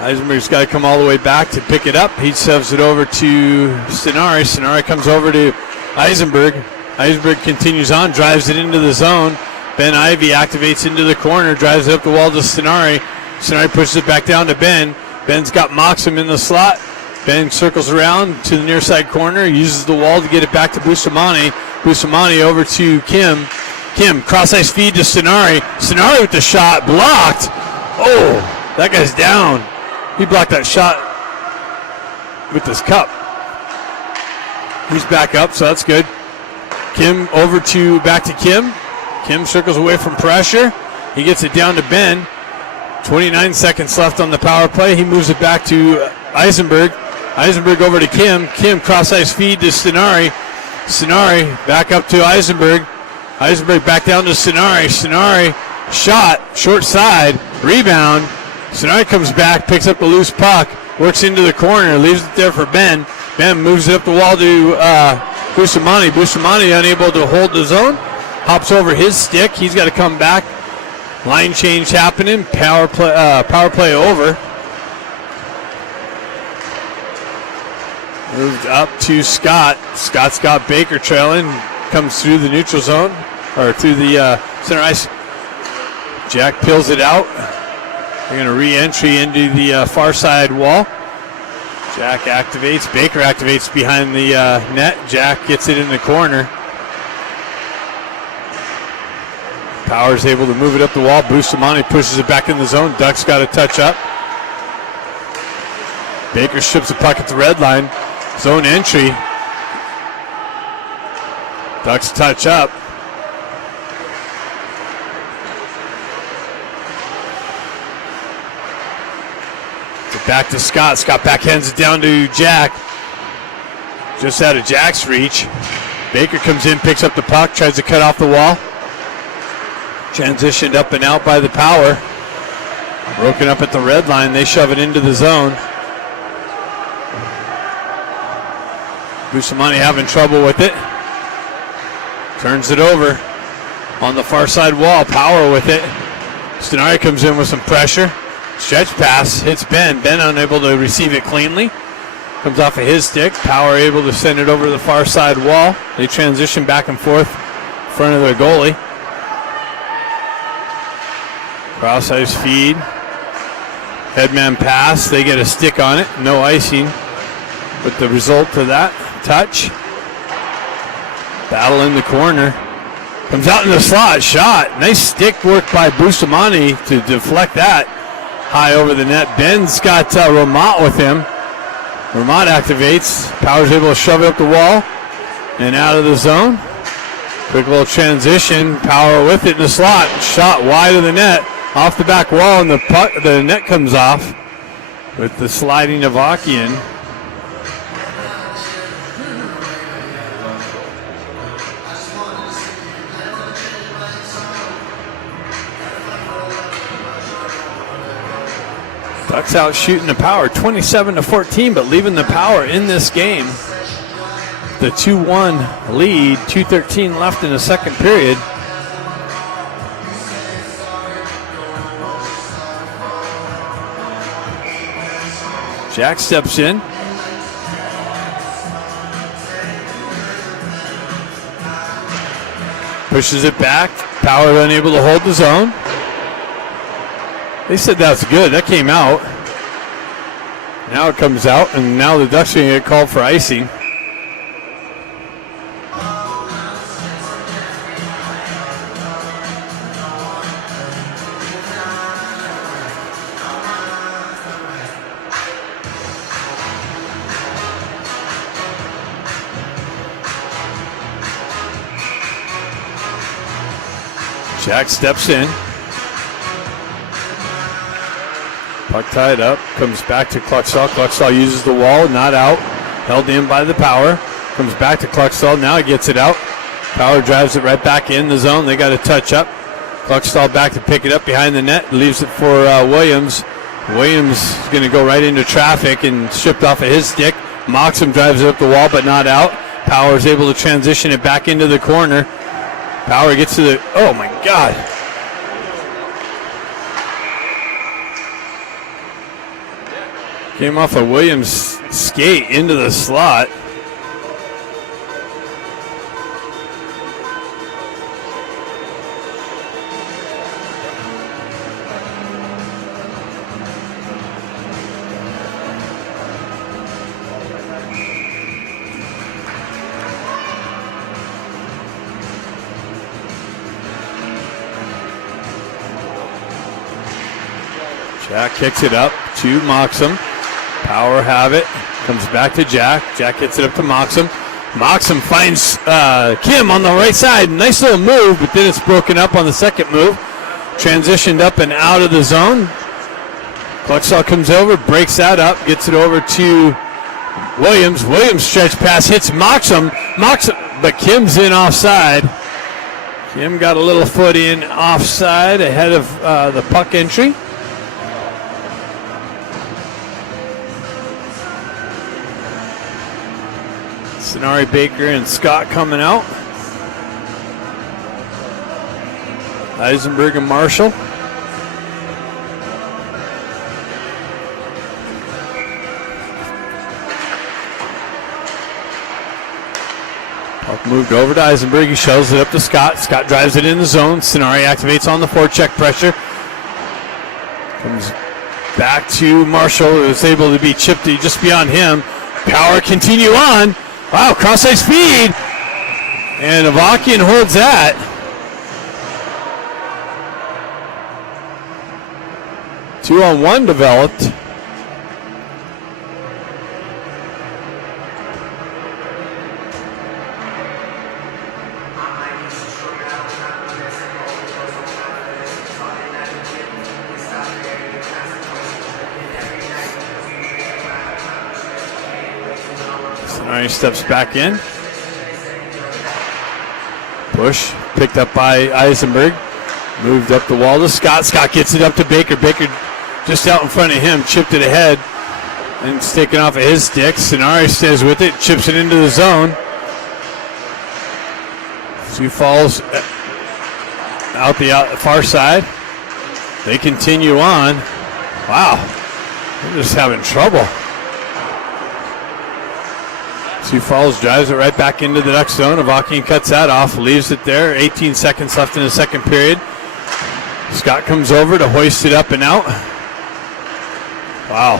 Eisenberg's got to come all the way back to pick it up. He shoves it over to Stenari. Stenari comes over to Eisenberg. Eisenberg continues on, drives it into the zone. Ben Ivy activates into the corner, drives it up the wall to Stenari. Stenari pushes it back down to Ben. Ben's got Moxham in the slot. Ben circles around to the near side corner, uses the wall to get it back to Bustamante. Bustamante over to Kim. Kim, cross-ice feed to Stenari. Stenari with the shot, blocked. Oh, that guy's down. He blocked that shot with his cup. He's back up, so that's good. Kim over to, back to Kim. Kim circles away from pressure. He gets it down to Ben. 29 seconds left on the power play. He moves it back to Eisenberg. Eisenberg over to Kim. Kim cross-ice feed to Stenari. Stenari back up to Eisenberg. Eisenberg back down to Stenari. Stenari shot, short side, rebound. Stenari comes back, picks up the loose puck, works into the corner, leaves it there for Ben. Ben moves it up the wall to Bustamante. Bustamante unable to hold the zone. Hops over his stick. He's got to come back. Line change happening. Power play over. Moved up to Scott. Scott's got Baker trailing. Comes through the neutral zone, or through the center ice. Jack peels it out. They're going to re-entry into the far side wall. Jack activates. Baker activates behind the net. Jack gets it in the corner. Power's able to move it up the wall. Bustamante pushes it back in the zone. Duck's got a touch up. Baker strips the puck at the red line. Zone entry. Ducks touch up. Back to Scott. Scott backhands it down to Jack. Just out of Jack's reach. Baker comes in, picks up the puck, tries to cut off the wall. Transitioned up and out by the Power. Broken up at the red line. They shove it into the zone. Bustamante having trouble with it. Turns it over on the far side wall. Power with it. Stenari comes in with some pressure. Stretch pass hits Ben. Ben unable to receive it cleanly. Comes off of his stick. Power able to send it over the far side wall. They transition back and forth in front of their goalie. Cross ice feed. Headman pass. They get a stick on it. No icing. But the result of that touch. Battle in the corner. Comes out in the slot. Shot. Nice stick work by Bustamante to deflect that. High over the net. Ben's got Ramat with him. Ramat activates. Power's able to shove it up the wall and out of the zone. Quick little transition. Power with it in the slot. Shot wide of the net. Off the back wall, and the net comes off with the sliding Avakian. Ducks out shooting the Power 27-14, but leaving the Power in this game. The 2-1 lead, 2:13 left in the second period. Jack steps in. Pushes it back. Power unable to hold the zone. They said that's good. That came out. Now it comes out, and now the Ducks are going to get called for icing. Jack steps in. Puck tied up. Comes back to Cluxtall. Cluxtall uses the wall. Not out. Held in by the Power. Comes back to Cluxtall. Now he gets it out. Power drives it right back in the zone. They got to touch up. Cluxtall back to pick it up behind the net. Leaves it for Williams. Williams is going to go right into traffic and stripped off of his stick. Moxham drives it up the wall but not out. Power is able to transition it back into the corner. Power gets to the, oh my God. Came off of Williams' skate into the slot. Jack kicks it up to Moxham. Power have it. Comes back to Jack. Jack gets it up to Moxham. Moxham finds Kim on the right side. Nice little move, but then it's broken up on the second move. Transitioned up and out of the zone. Cluxall comes over, breaks that up, gets it over to Williams. Williams stretch pass hits Moxham. But Kim's in offside. Kim got a little foot in offside ahead of the puck entry. Sonari, Baker, and Scott coming out. Eisenberg and Marshall. Puck moved over to Eisenberg. He shoves it up to Scott. Scott drives it in the zone. Sonari activates on the forecheck pressure. Comes back to Marshall, who is able to be chipped just beyond him. Power continue on. Wow, cross-ice speed. And Avakian holds that. Two-on-one developed. Sonari steps back in. Push picked up by Eisenberg. Moved up the wall to Scott. Scott gets it up to Baker. Baker just out in front of him, chipped it ahead, and it's taken off of his stick. Sonari stays with it, chips it into the zone. Sioux Falls out the far side. They continue on. Wow, they're just having trouble. Sioux Falls drives it right back into the Duck zone. Avakian cuts that off, leaves it there. 18 seconds left in the second period. Scott comes over to hoist it up and out. Wow,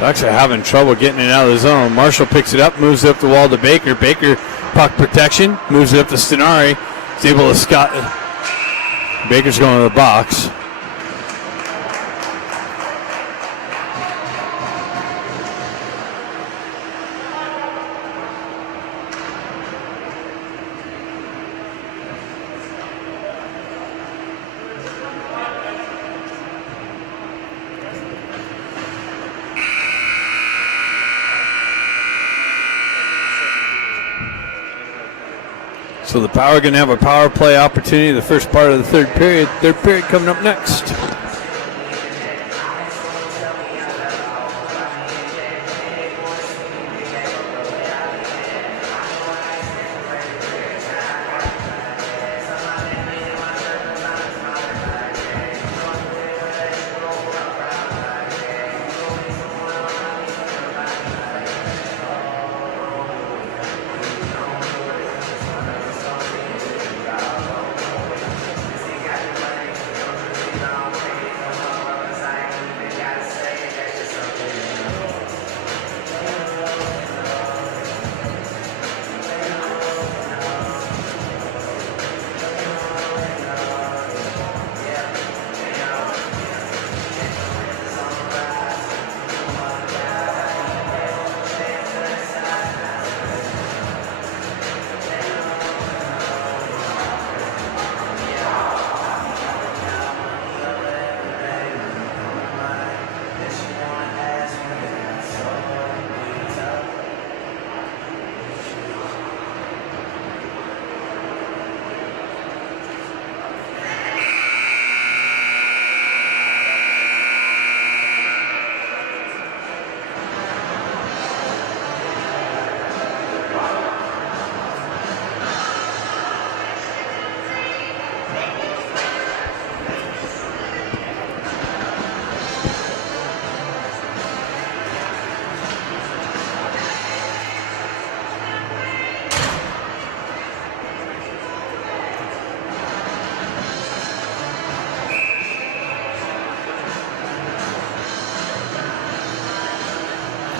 Ducks are having trouble getting it out of the zone. Marshall picks it up, moves it up the wall to Baker. Baker, puck protection, moves it up to Sonari. He's able to Scott. Baker's going to the box. So the Power going to have a power play opportunity the first part of the third period. Third period coming up next.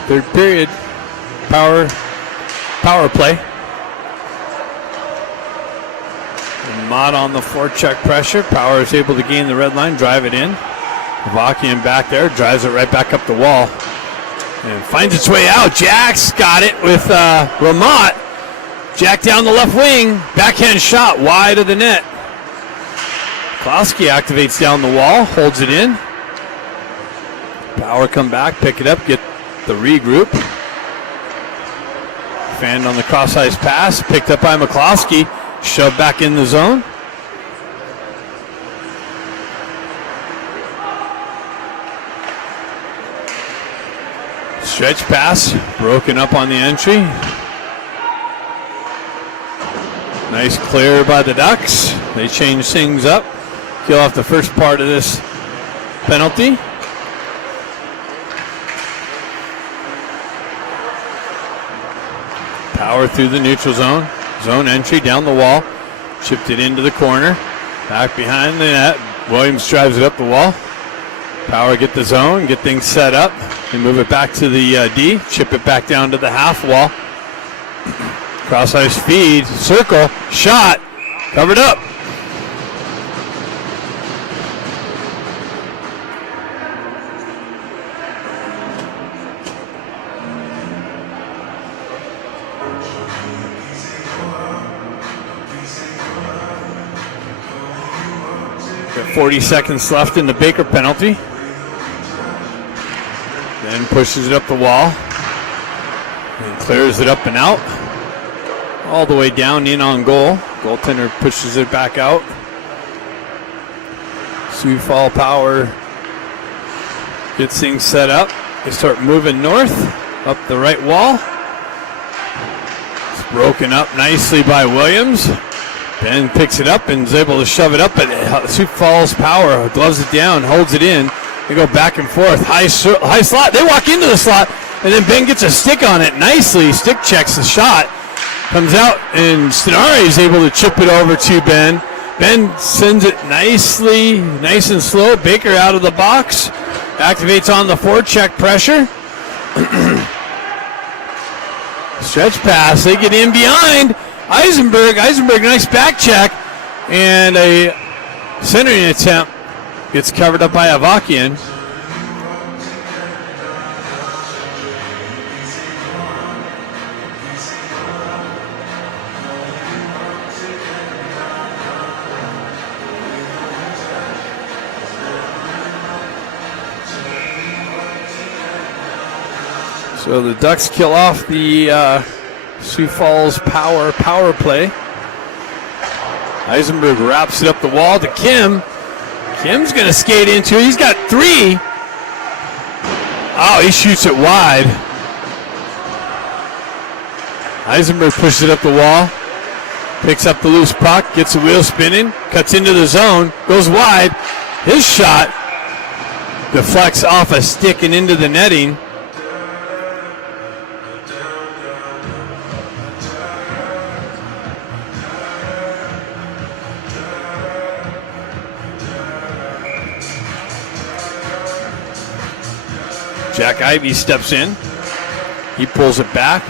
Third period, power play. And Mott on the forecheck pressure. Power is able to gain the red line, drive it in. Avakian back there, drives it right back up the wall. And finds its way out. Jack's got it with Ramat. Jack down the left wing. Backhand shot wide of the net. Klosky activates down the wall, holds it in. Power come back, pick it up, get the regroup. Fanned on the cross ice pass, picked up by McCloskey, shoved back in the zone. Stretch pass, broken up on the entry. Nice clear by the Ducks. They change things up. Kill off the first part of this penalty. Power through the neutral zone. Zone entry down the wall. Chipped it into the corner. Back behind the net. Williams drives it up the wall. Power get the zone, get things set up. They move it back to the D. Chip it back down to the half wall. Cross ice feed. Circle. Shot. Covered up. Got 40 seconds left in the Baker penalty. Then pushes it up the wall. And clears it up and out. All the way down in on goal. Goaltender pushes it back out. Sioux Fall Power gets things set up. They start moving north up the right wall. It's broken up nicely by Williams. Ben picks it up and is able to shove it up, but Sioux Falls Power gloves it down, holds it in. They go back and forth. High slot. They walk into the slot, and then Ben gets a stick on it nicely. Stick checks the shot. Comes out, and Stenari is able to chip it over to Ben. Ben sends it nicely, nice and slow. Baker out of the box. Activates on the forecheck pressure. Stretch pass. They get in behind Eisenberg. Eisenberg, nice back check. And a centering attempt gets covered up by Avakian. So the Ducks kill off the Sioux Falls power play. Eisenberg wraps it up the wall to Kim. Kim's going to skate into it. He's got 3. Oh, he shoots it wide. Eisenberg pushes it up the wall. Picks up the loose puck. Gets the wheel spinning. Cuts into the zone. Goes wide. His shot deflects off a stick and into the netting. Jack Ivey steps in. He pulls it back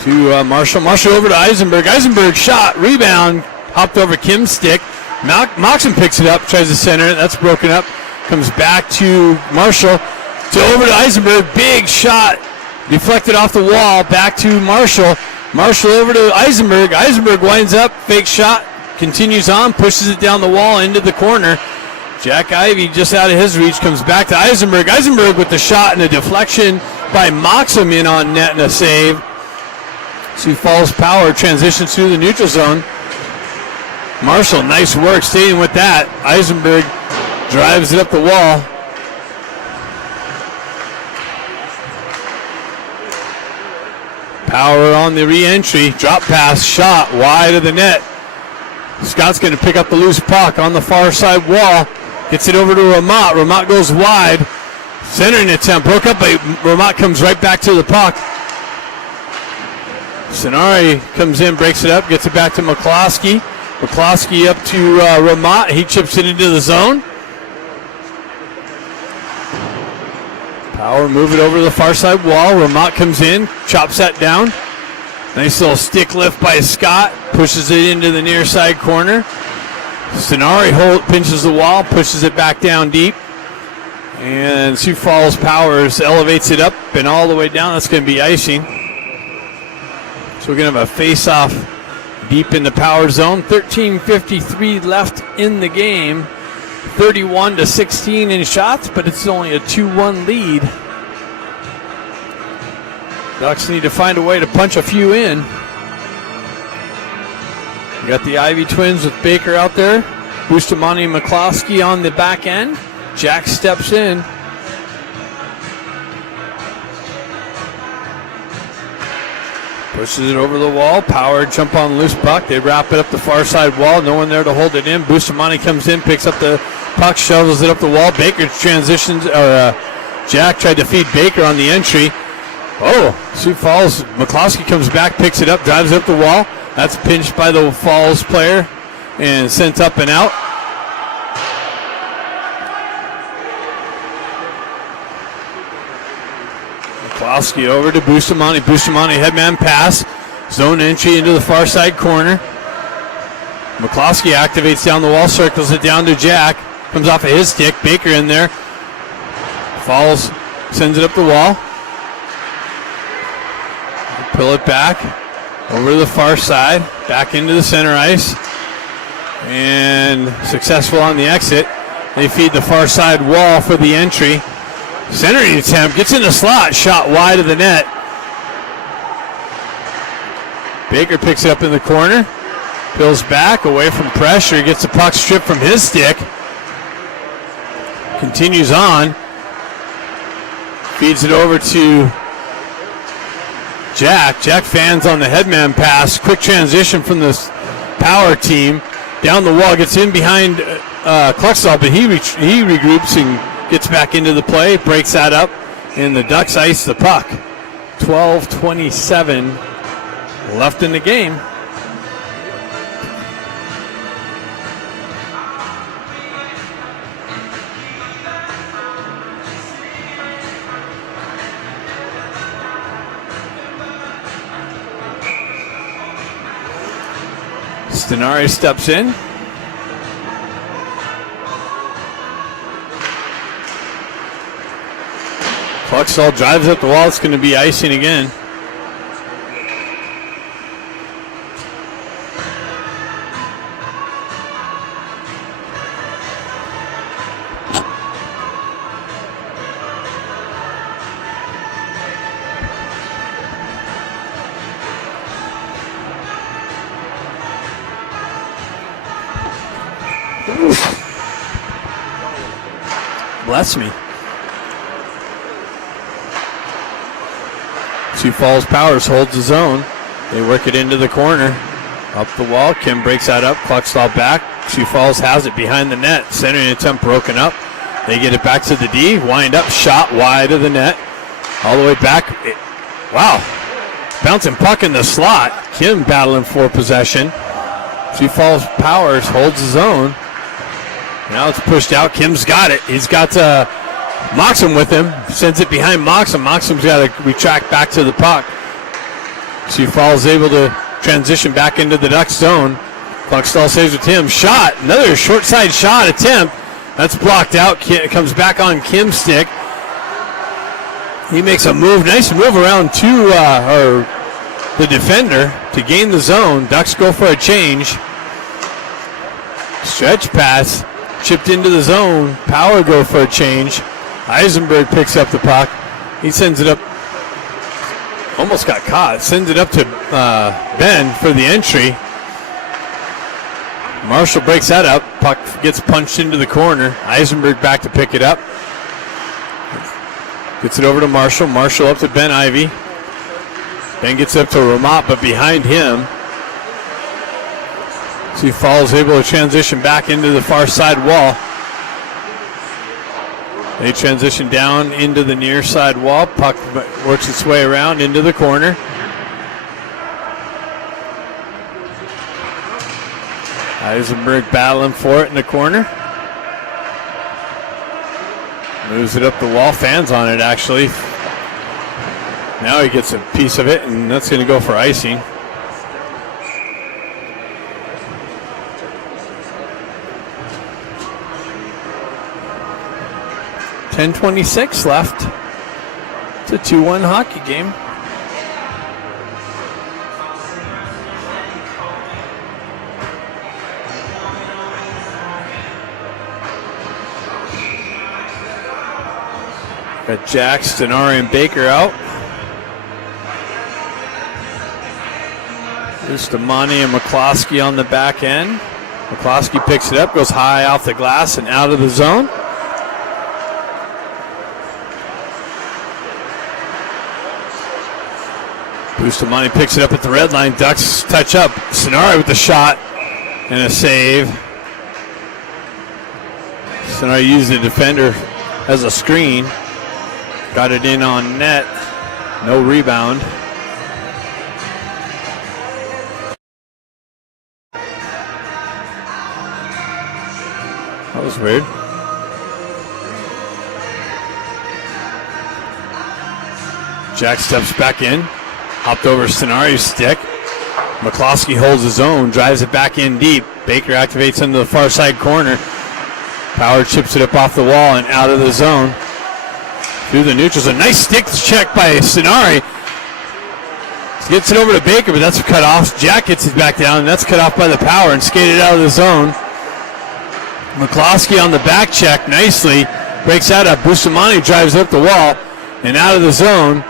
to Marshall. Marshall over to Eisenberg. Eisenberg shot, rebound, hopped over Kim's stick. Moxon picks it up, tries to center it. That's broken up. Comes back to Marshall. Over to Eisenberg. Big shot, deflected off the wall. Back to Marshall. Marshall over to Eisenberg. Eisenberg winds up, fake shot, continues on, pushes it down the wall into the corner. Jack Ivey just out of his reach, comes back to Eisenberg. Eisenberg with the shot and a deflection by Moxham in on net and a save. Sioux Falls Power transitions through the neutral zone. Marshall, nice work staying with that. Eisenberg drives it up the wall. Power on the re-entry. Drop pass, shot wide of the net. Scott's going to pick up the loose puck on the far side wall. Gets it over to Ramat. Ramat goes wide. Centering attempt. Broke up, but Ramat comes right back to the puck. Sonari comes in, breaks it up, gets it back to McCloskey. McCloskey up to Ramat. He chips it into the zone. Power move it over to the far side wall. Ramat comes in, chops that down. Nice little stick lift by Scott. Pushes it into the near side corner. Sonari pinches the wall, pushes it back down deep. And Sioux Falls Powers elevates it up and all the way down. That's going to be icing. So we're going to have a face-off deep in the power zone. 13:53 left in the game. 31-16 in shots, but it's only a 2-1 lead. Ducks need to find a way to punch a few in. We got the Ivy twins with Baker out there. Bustamante and McCloskey on the back end. Jack steps in. Pushes it over the wall. Power jump on loose puck. They wrap it up the far side wall. No one there to hold it in. Bustamante comes in, picks up the puck, shovels it up the wall. Baker transitions, Jack tried to feed Baker on the entry. Oh, Sioux Falls. McCloskey comes back, picks it up, drives it up the wall. That's pinched by the Falls player and sent up and out. McCloskey over to Bustamante. Bustamante headman pass. Zone entry into the far side corner. McCloskey activates down the wall, circles it down to Jack. Comes off of his stick. Baker in there. Falls, sends it up the wall. Pull it back over to the far side. Back into the center ice. And successful on the exit. They feed the far side wall for the entry. Centering attempt, gets in the slot, shot wide of the net. Baker picks it up in the corner, pulls back, away from pressure, gets the puck stripped from his stick. Continues on, feeds it over to Jack. Jack fans on the headman pass, quick transition from this power team. Down the wall, gets in behind Cluxall, but he regroups and gets back into the play, breaks that up, and the Ducks ice the puck. 12:27 left in the game. Stenari steps in. Cluxall drives up the wall. It's going to be icing again. Bless me. Sioux Falls Powers holds the zone. They work it into the corner. Up the wall. Kim breaks that up. Cluxall back. Sioux Falls has it behind the net. Centering attempt broken up. They get it back to the D. Wind up. Shot wide of the net. All the way back. Wow. Bouncing puck in the slot. Kim battling for possession. Sioux Falls Powers holds the zone. Now it's pushed out. Kim's got it. He's got Moxham with him. Sends it behind Moxham. Moxham's got to retract back to the puck. Sioux Falls able to transition back into the Ducks zone. Cluxall saves with him. Shot. Another short side shot attempt. That's blocked out. It comes back on Kim's stick. He makes a move. Nice move around to the defender to gain the zone. Ducks go for a change. Stretch pass. Chipped into the zone. Power go for a change. Eisenberg picks up the puck. He sends it up. Almost got caught. Sends it up to Ben for the entry. Marshall breaks that up. Puck gets punched into the corner. Eisenberg back to pick it up. Gets it over to Marshall. Marshall up to Ben Ivy. Ben gets up to Ramat, but behind him. Sioux Falls able to transition back into the far side wall. They transition down into the near side wall. Puck works its way around into the corner. Eisenberg battling for it in the corner. Moves it up the wall. Fans on it, actually. Now he gets a piece of it, and that's going to go for icing. 10:26 left. It's a 2-1 hockey game. Got Jack, Stenari, and Baker out. Bustamante and McCloskey on the back end. McCloskey picks it up, goes high off the glass and out of the zone. Bustamante picks it up at the red line. Ducks touch up. Stenari with the shot and a save. Stenari used the defender as a screen. Got it in on net. No rebound. That was weird. Jack steps back in. Hopped over Stenari's stick. McCloskey holds his own, drives it back in deep. Baker activates into the far side corner. Power chips it up off the wall and out of the zone. Through the neutrals. A nice stick check by Stenari. Gets it over to Baker, but that's cut off. Jack gets it back down, and that's cut off by the Power and skated out of the zone. McCloskey on the back check nicely. Breaks out of Bustamante, drives up the wall and out of the zone.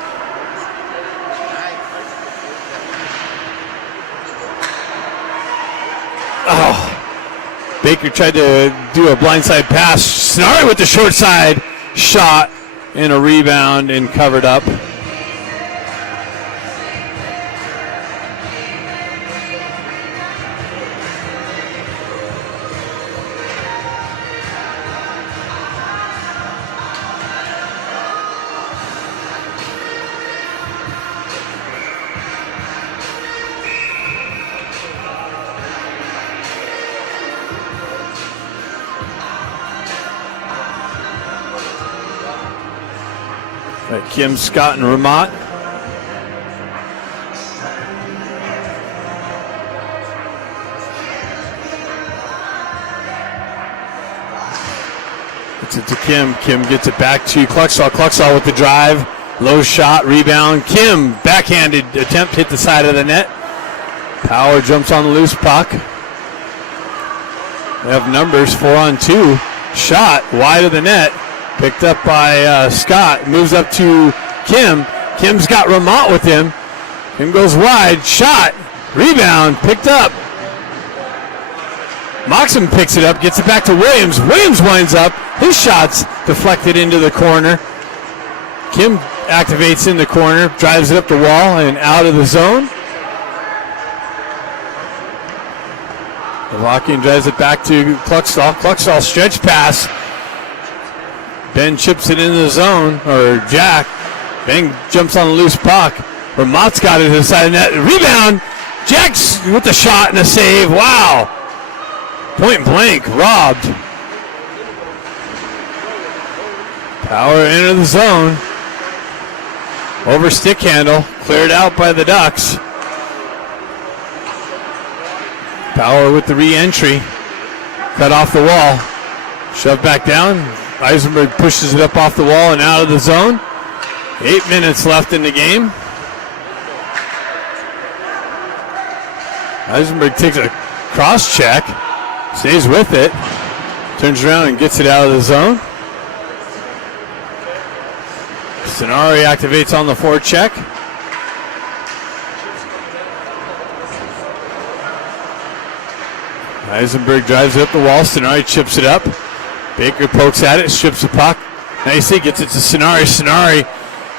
Oh, Baker tried to do a blindside pass. Stenari with the short side shot and a rebound and covered up. Kim, Scott, and Ramat. Gets it to Kim. Kim gets it back to Cluxall. Cluxall with the drive. Low shot, rebound. Kim, backhanded attempt, hit the side of the net. Power jumps on the loose puck. They have numbers, 4-on-2. Shot wide of the net. Picked up by Scott. Moves up to Kim. Kim's got Ramat with him. Kim goes wide. Shot. Rebound. Picked up. Moxham picks it up. Gets it back to Williams. Williams winds up. His shot's deflected into the corner. Kim activates in the corner. Drives it up the wall and out of the zone. Lockien drives it back to Cluxall. Cluxall stretch pass. Ben chips it into the zone, or Jack. Ben jumps on the loose puck. Ramat's got it to the side of the net. Rebound. Jack's with the shot and a save. Wow. Point blank, robbed. Power into the zone. Over stick handle. Cleared out by the Ducks. Power with the re-entry. Cut off the wall. Shoved back down. Eisenberg pushes it up off the wall and out of the zone. 8 minutes left in the game. Eisenberg takes a cross check. Stays with it. Turns around and gets it out of the zone. Stenari activates on the forecheck. Eisenberg drives it up the wall. Stenari chips it up. Baker pokes at it, strips the puck. Nicely gets it to Stenari. Stenari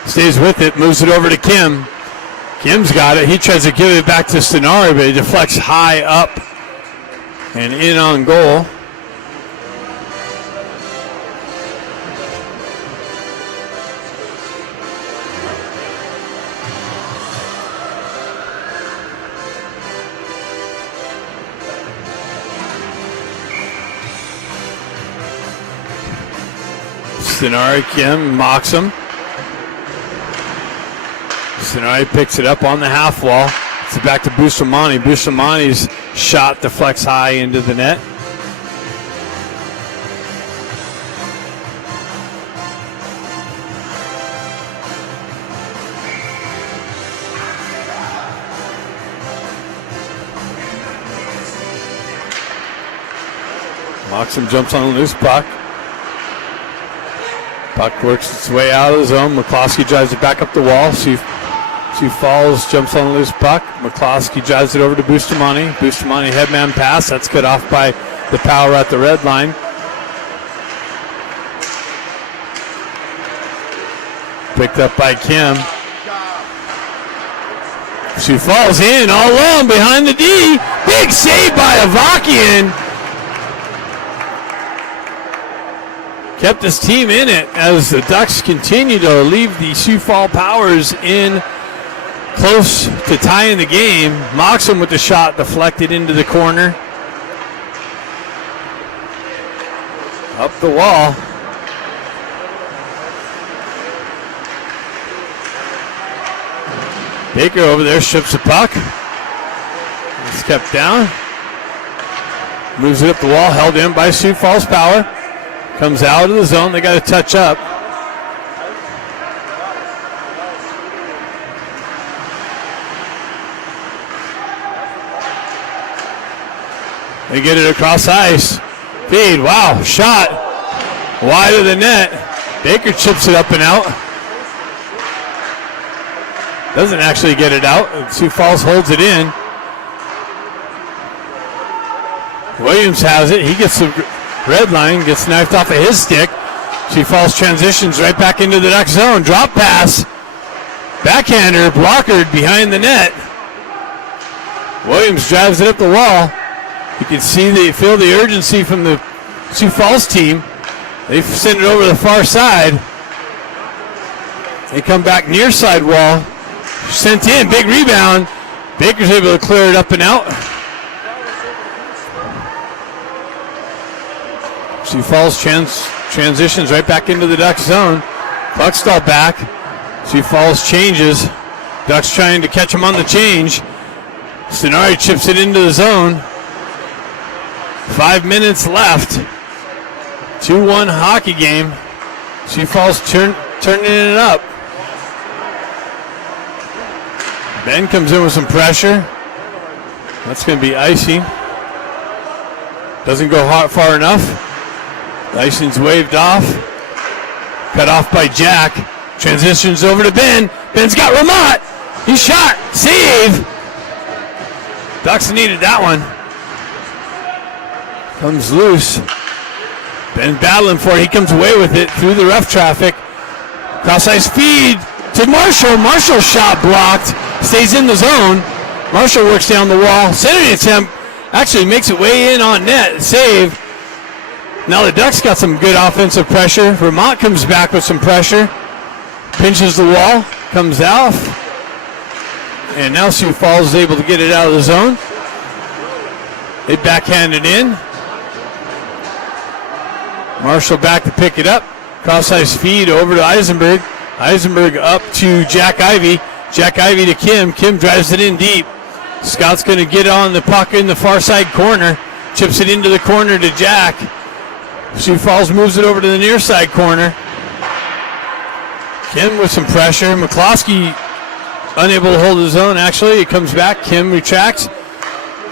stays with it, moves it over to Kim. Kim's got it. He tries to give it back to Stenari, but it deflects high up and in on goal. Stenari, Kim, Moxham. Stenari picks it up on the half wall. It's back to Bustamante. Bustamante's shot deflects high into the net. Moxham jumps on a loose puck. Puck works its way out of the zone. McCloskey drives it back up the wall. Sioux Falls jumps on a loose puck. McCloskey drives it over to Bustamante. Bustamante headman pass. That's cut off by the Power at the red line. Picked up by Kim. Sioux Falls in all alone behind the D. Big save by Avakian. Kept his team in it as the Ducks continue to leave the Sioux Falls Powers in close to tying the game. Moxham with the shot deflected into the corner. Up the wall. Baker over there strips the puck. It's kept down. Moves it up the wall, held in by Sioux Falls Power. Comes out of the zone. They got to touch up. They get it across ice. Feed. Wow. Shot. Wide of the net. Baker chips it up and out. Doesn't actually get it out. Sioux Falls holds it in. Williams has it. He gets the red line, gets knifed off of his stick. Sioux Falls transitions right back into the Duck zone. Drop pass. Backhander, blockered behind the net. Williams drives it up the wall. You can feel the urgency from the Sioux Falls team. They send it over the far side. They come back near side wall. Sent in, big rebound. Baker's able to clear it up and out. Sioux Falls transitions right back into the Ducks zone. Buckstall back. Sioux Falls changes. Ducks trying to catch him on the change. Stenari chips it into the zone. 5 minutes left. 2-1 hockey game. Sioux Falls turning it up. Ben comes in with some pressure. That's going to be icing. Doesn't go far enough. The icing's waved off. Cut off by Jack. Transitions over to Ben. Ben's got Ramat. He shot. Save. Ducks needed that one. Comes loose. Ben battling for it. He comes away with it through the rough traffic. Cross ice feed to Marshall. Marshall's shot blocked. Stays in the zone. Marshall works down the wall. Centering attempt. Actually makes it way in on net. Save. Now the Ducks got some good offensive pressure. Vermont comes back with some pressure. Pinches the wall. Comes out. And now Sioux Falls is able to get it out of the zone. They backhand it in. Marshall back to pick it up. Cross ice feed over to Eisenberg. Eisenberg up to Jack Ivey. Jack Ivey to Kim. Kim drives it in deep. Scott's going to get on the puck in the far side corner. Chips it into the corner to Jack. Sioux Falls moves it over to the near side corner. Kim with some pressure. McCloskey unable to hold his own, actually. He comes back. Kim retracts.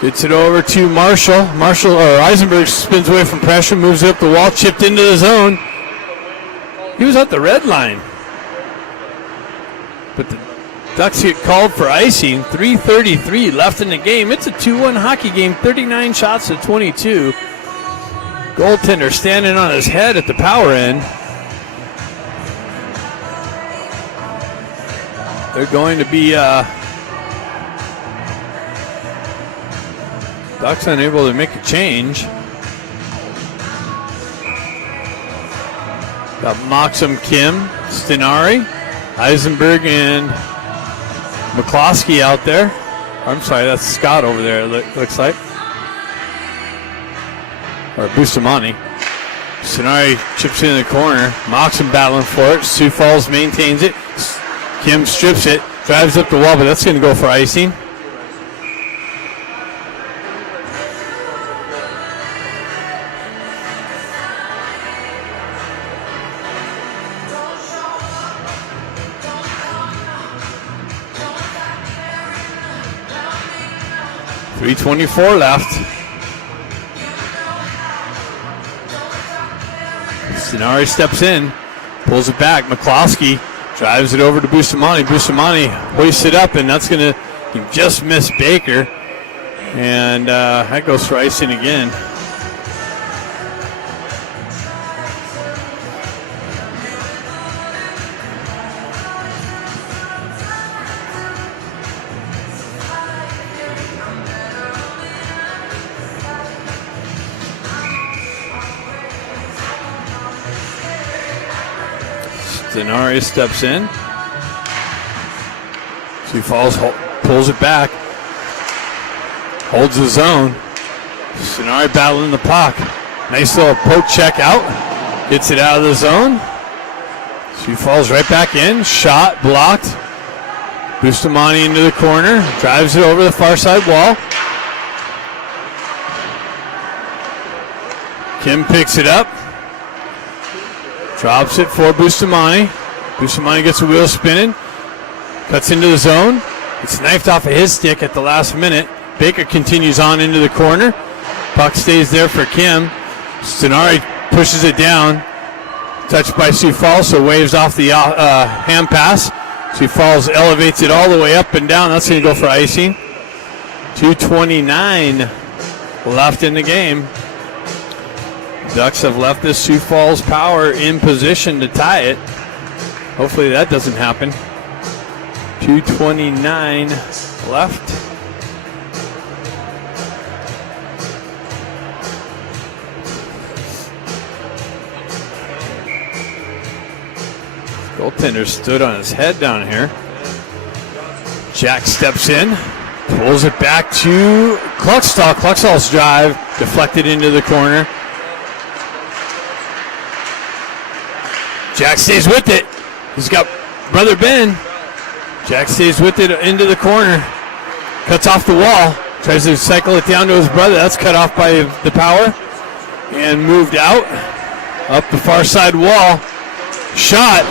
Gets it over to Marshall. Eisenberg spins away from pressure, moves it up the wall, chipped into the zone. He was at the red line. But the Ducks get called for icing. 3:33 left in the game. It's a 2-1 hockey game. 39 shots to 22. Goaltender standing on his head at the power end. They're going to be Ducks unable to make a change. Got Moxham, Kim, Stenari, Eisenberg, and McCloskey out there. I'm sorry, that's Scott over there, it looks like. Or Bustamante. Stenari chips in the corner. Moxham battling for it. Sioux Falls maintains it. Kim strips it, drives up the wall, but that's going to go for icing. .324 left. Stenari steps in, pulls it back. McCloskey drives it over to Bustamante. Bustamante hoists it up, and that's going to just miss Baker. And that goes for icing again. Stenari steps in. Sioux Falls pulls it back. Holds the zone. Stenari battling the puck. Nice little poke check out. Gets it out of the zone. Sioux Falls right back in. Shot blocked. Bustamante into the corner. Drives it over the far side wall. Kim picks it up. Drops it for Bustamante. Bustamante gets the wheel spinning. Cuts into the zone. It's knifed off of his stick at the last minute. Baker continues on into the corner. Puck stays there for Kim. Stenari pushes it down. Touched by Sioux Falls, so waves off the hand pass. Sioux Falls elevates it all the way up and down. That's going to go for icing. 2:29 left in the game. Ducks have left this Sioux Falls Power in position to tie it. Hopefully that doesn't happen. 2:29 left. Goaltender stood on his head down here. Jack steps in, pulls it back to Kluckstall. Kluckstall's drive deflected into the corner. Jack stays with it. He's got Brother Ben. Jack stays with it into the corner. Cuts off the wall. Tries to cycle it down to his brother. That's cut off by the Power. And moved out. Up the far side wall. Shot.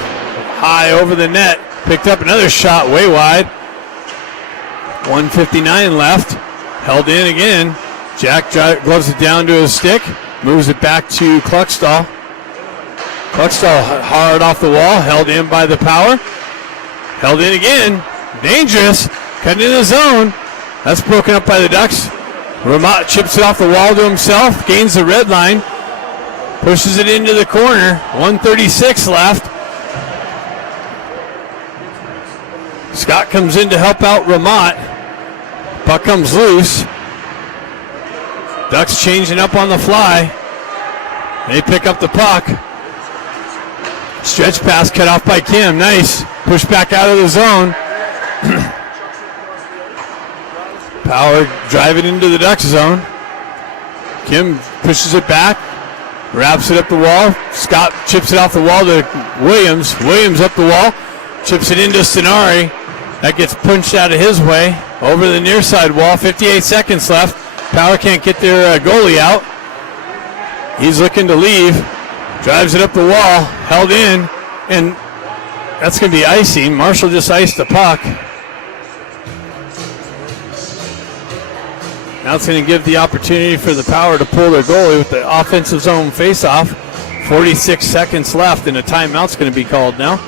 High over the net. Picked up another shot way wide. 1:59 left. Held in again. Jack gloves it down to his stick. Moves it back to Kluckstall. Kluckstall hard off the wall, held in by the Power. Held in again. Dangerous. Cutting in the zone. That's broken up by the Ducks. Ramat chips it off the wall to himself. Gains the red line. Pushes it into the corner. 1:36 left. Scott comes in to help out Ramat. Puck comes loose. Ducks changing up on the fly. They pick up the puck. Stretch pass cut off by Kim. Nice. Push back out of the zone. Power drive it into the Ducks zone. Kim pushes it back. Wraps it up the wall. Scott chips it off the wall to Williams. Williams up the wall. Chips it into Stenari. That gets punched out of his way. Over the near side wall. 58 seconds left. Power can't get their goalie out. He's looking to leave. Drives it up the wall, held in, and that's going to be icing. Marshall just iced the puck. Now it's going to give the opportunity for the Power to pull their goalie with the offensive zone faceoff. 46 seconds left, and a timeout's going to be called now.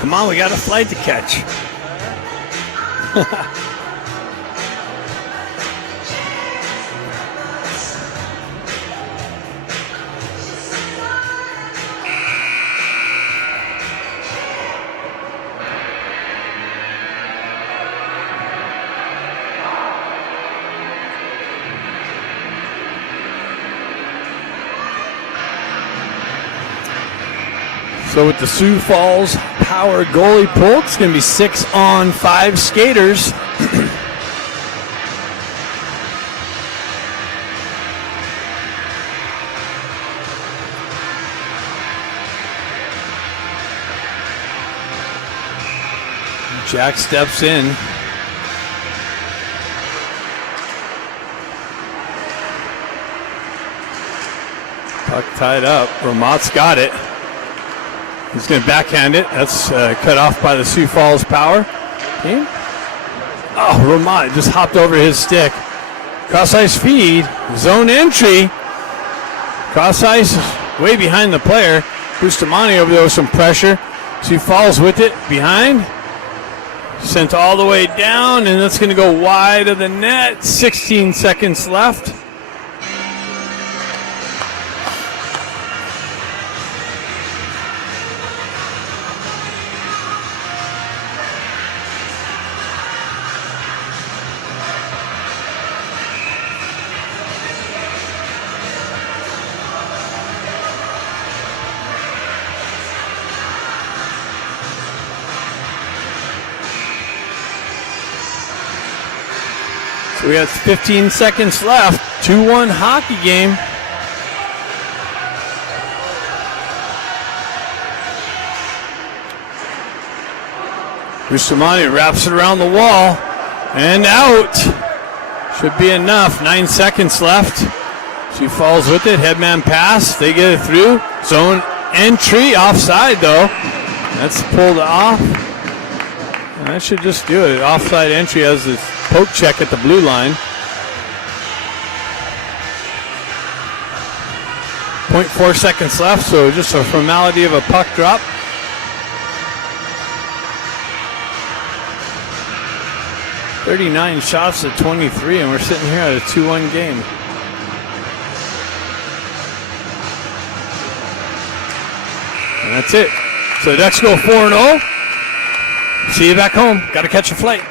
Come on, we got a flight to catch. So with the Sioux Falls Power goalie pulled, it's going to be 6-on-5 skaters. Jack steps in. Puck tied up. Ramott's got it. He's going to backhand it. That's cut off by the Sioux Falls Power team. Oh, Ramott just hopped over his stick. Cross ice feed. Zone entry. Cross ice way behind the player. Bustamante over there with some pressure. Sioux Falls with it behind. Sent all the way down, and that's going to go wide of the net. 16 seconds left. So we got 15 seconds left. 2-1 hockey game. Bustamante wraps it around the wall and out. Should be enough. 9 seconds left. She falls with it. Headman pass. They get it through. Zone entry. Offside though. That's pulled off. And that should just do it. Offside entry as the poke check at the blue line. 0.4 seconds left, so just a formality of a puck drop. .39 shots at 23, and we're sitting here at a 2-1 game. And that's it. So the Ducks go 4-0. See you back home. Got to catch a flight.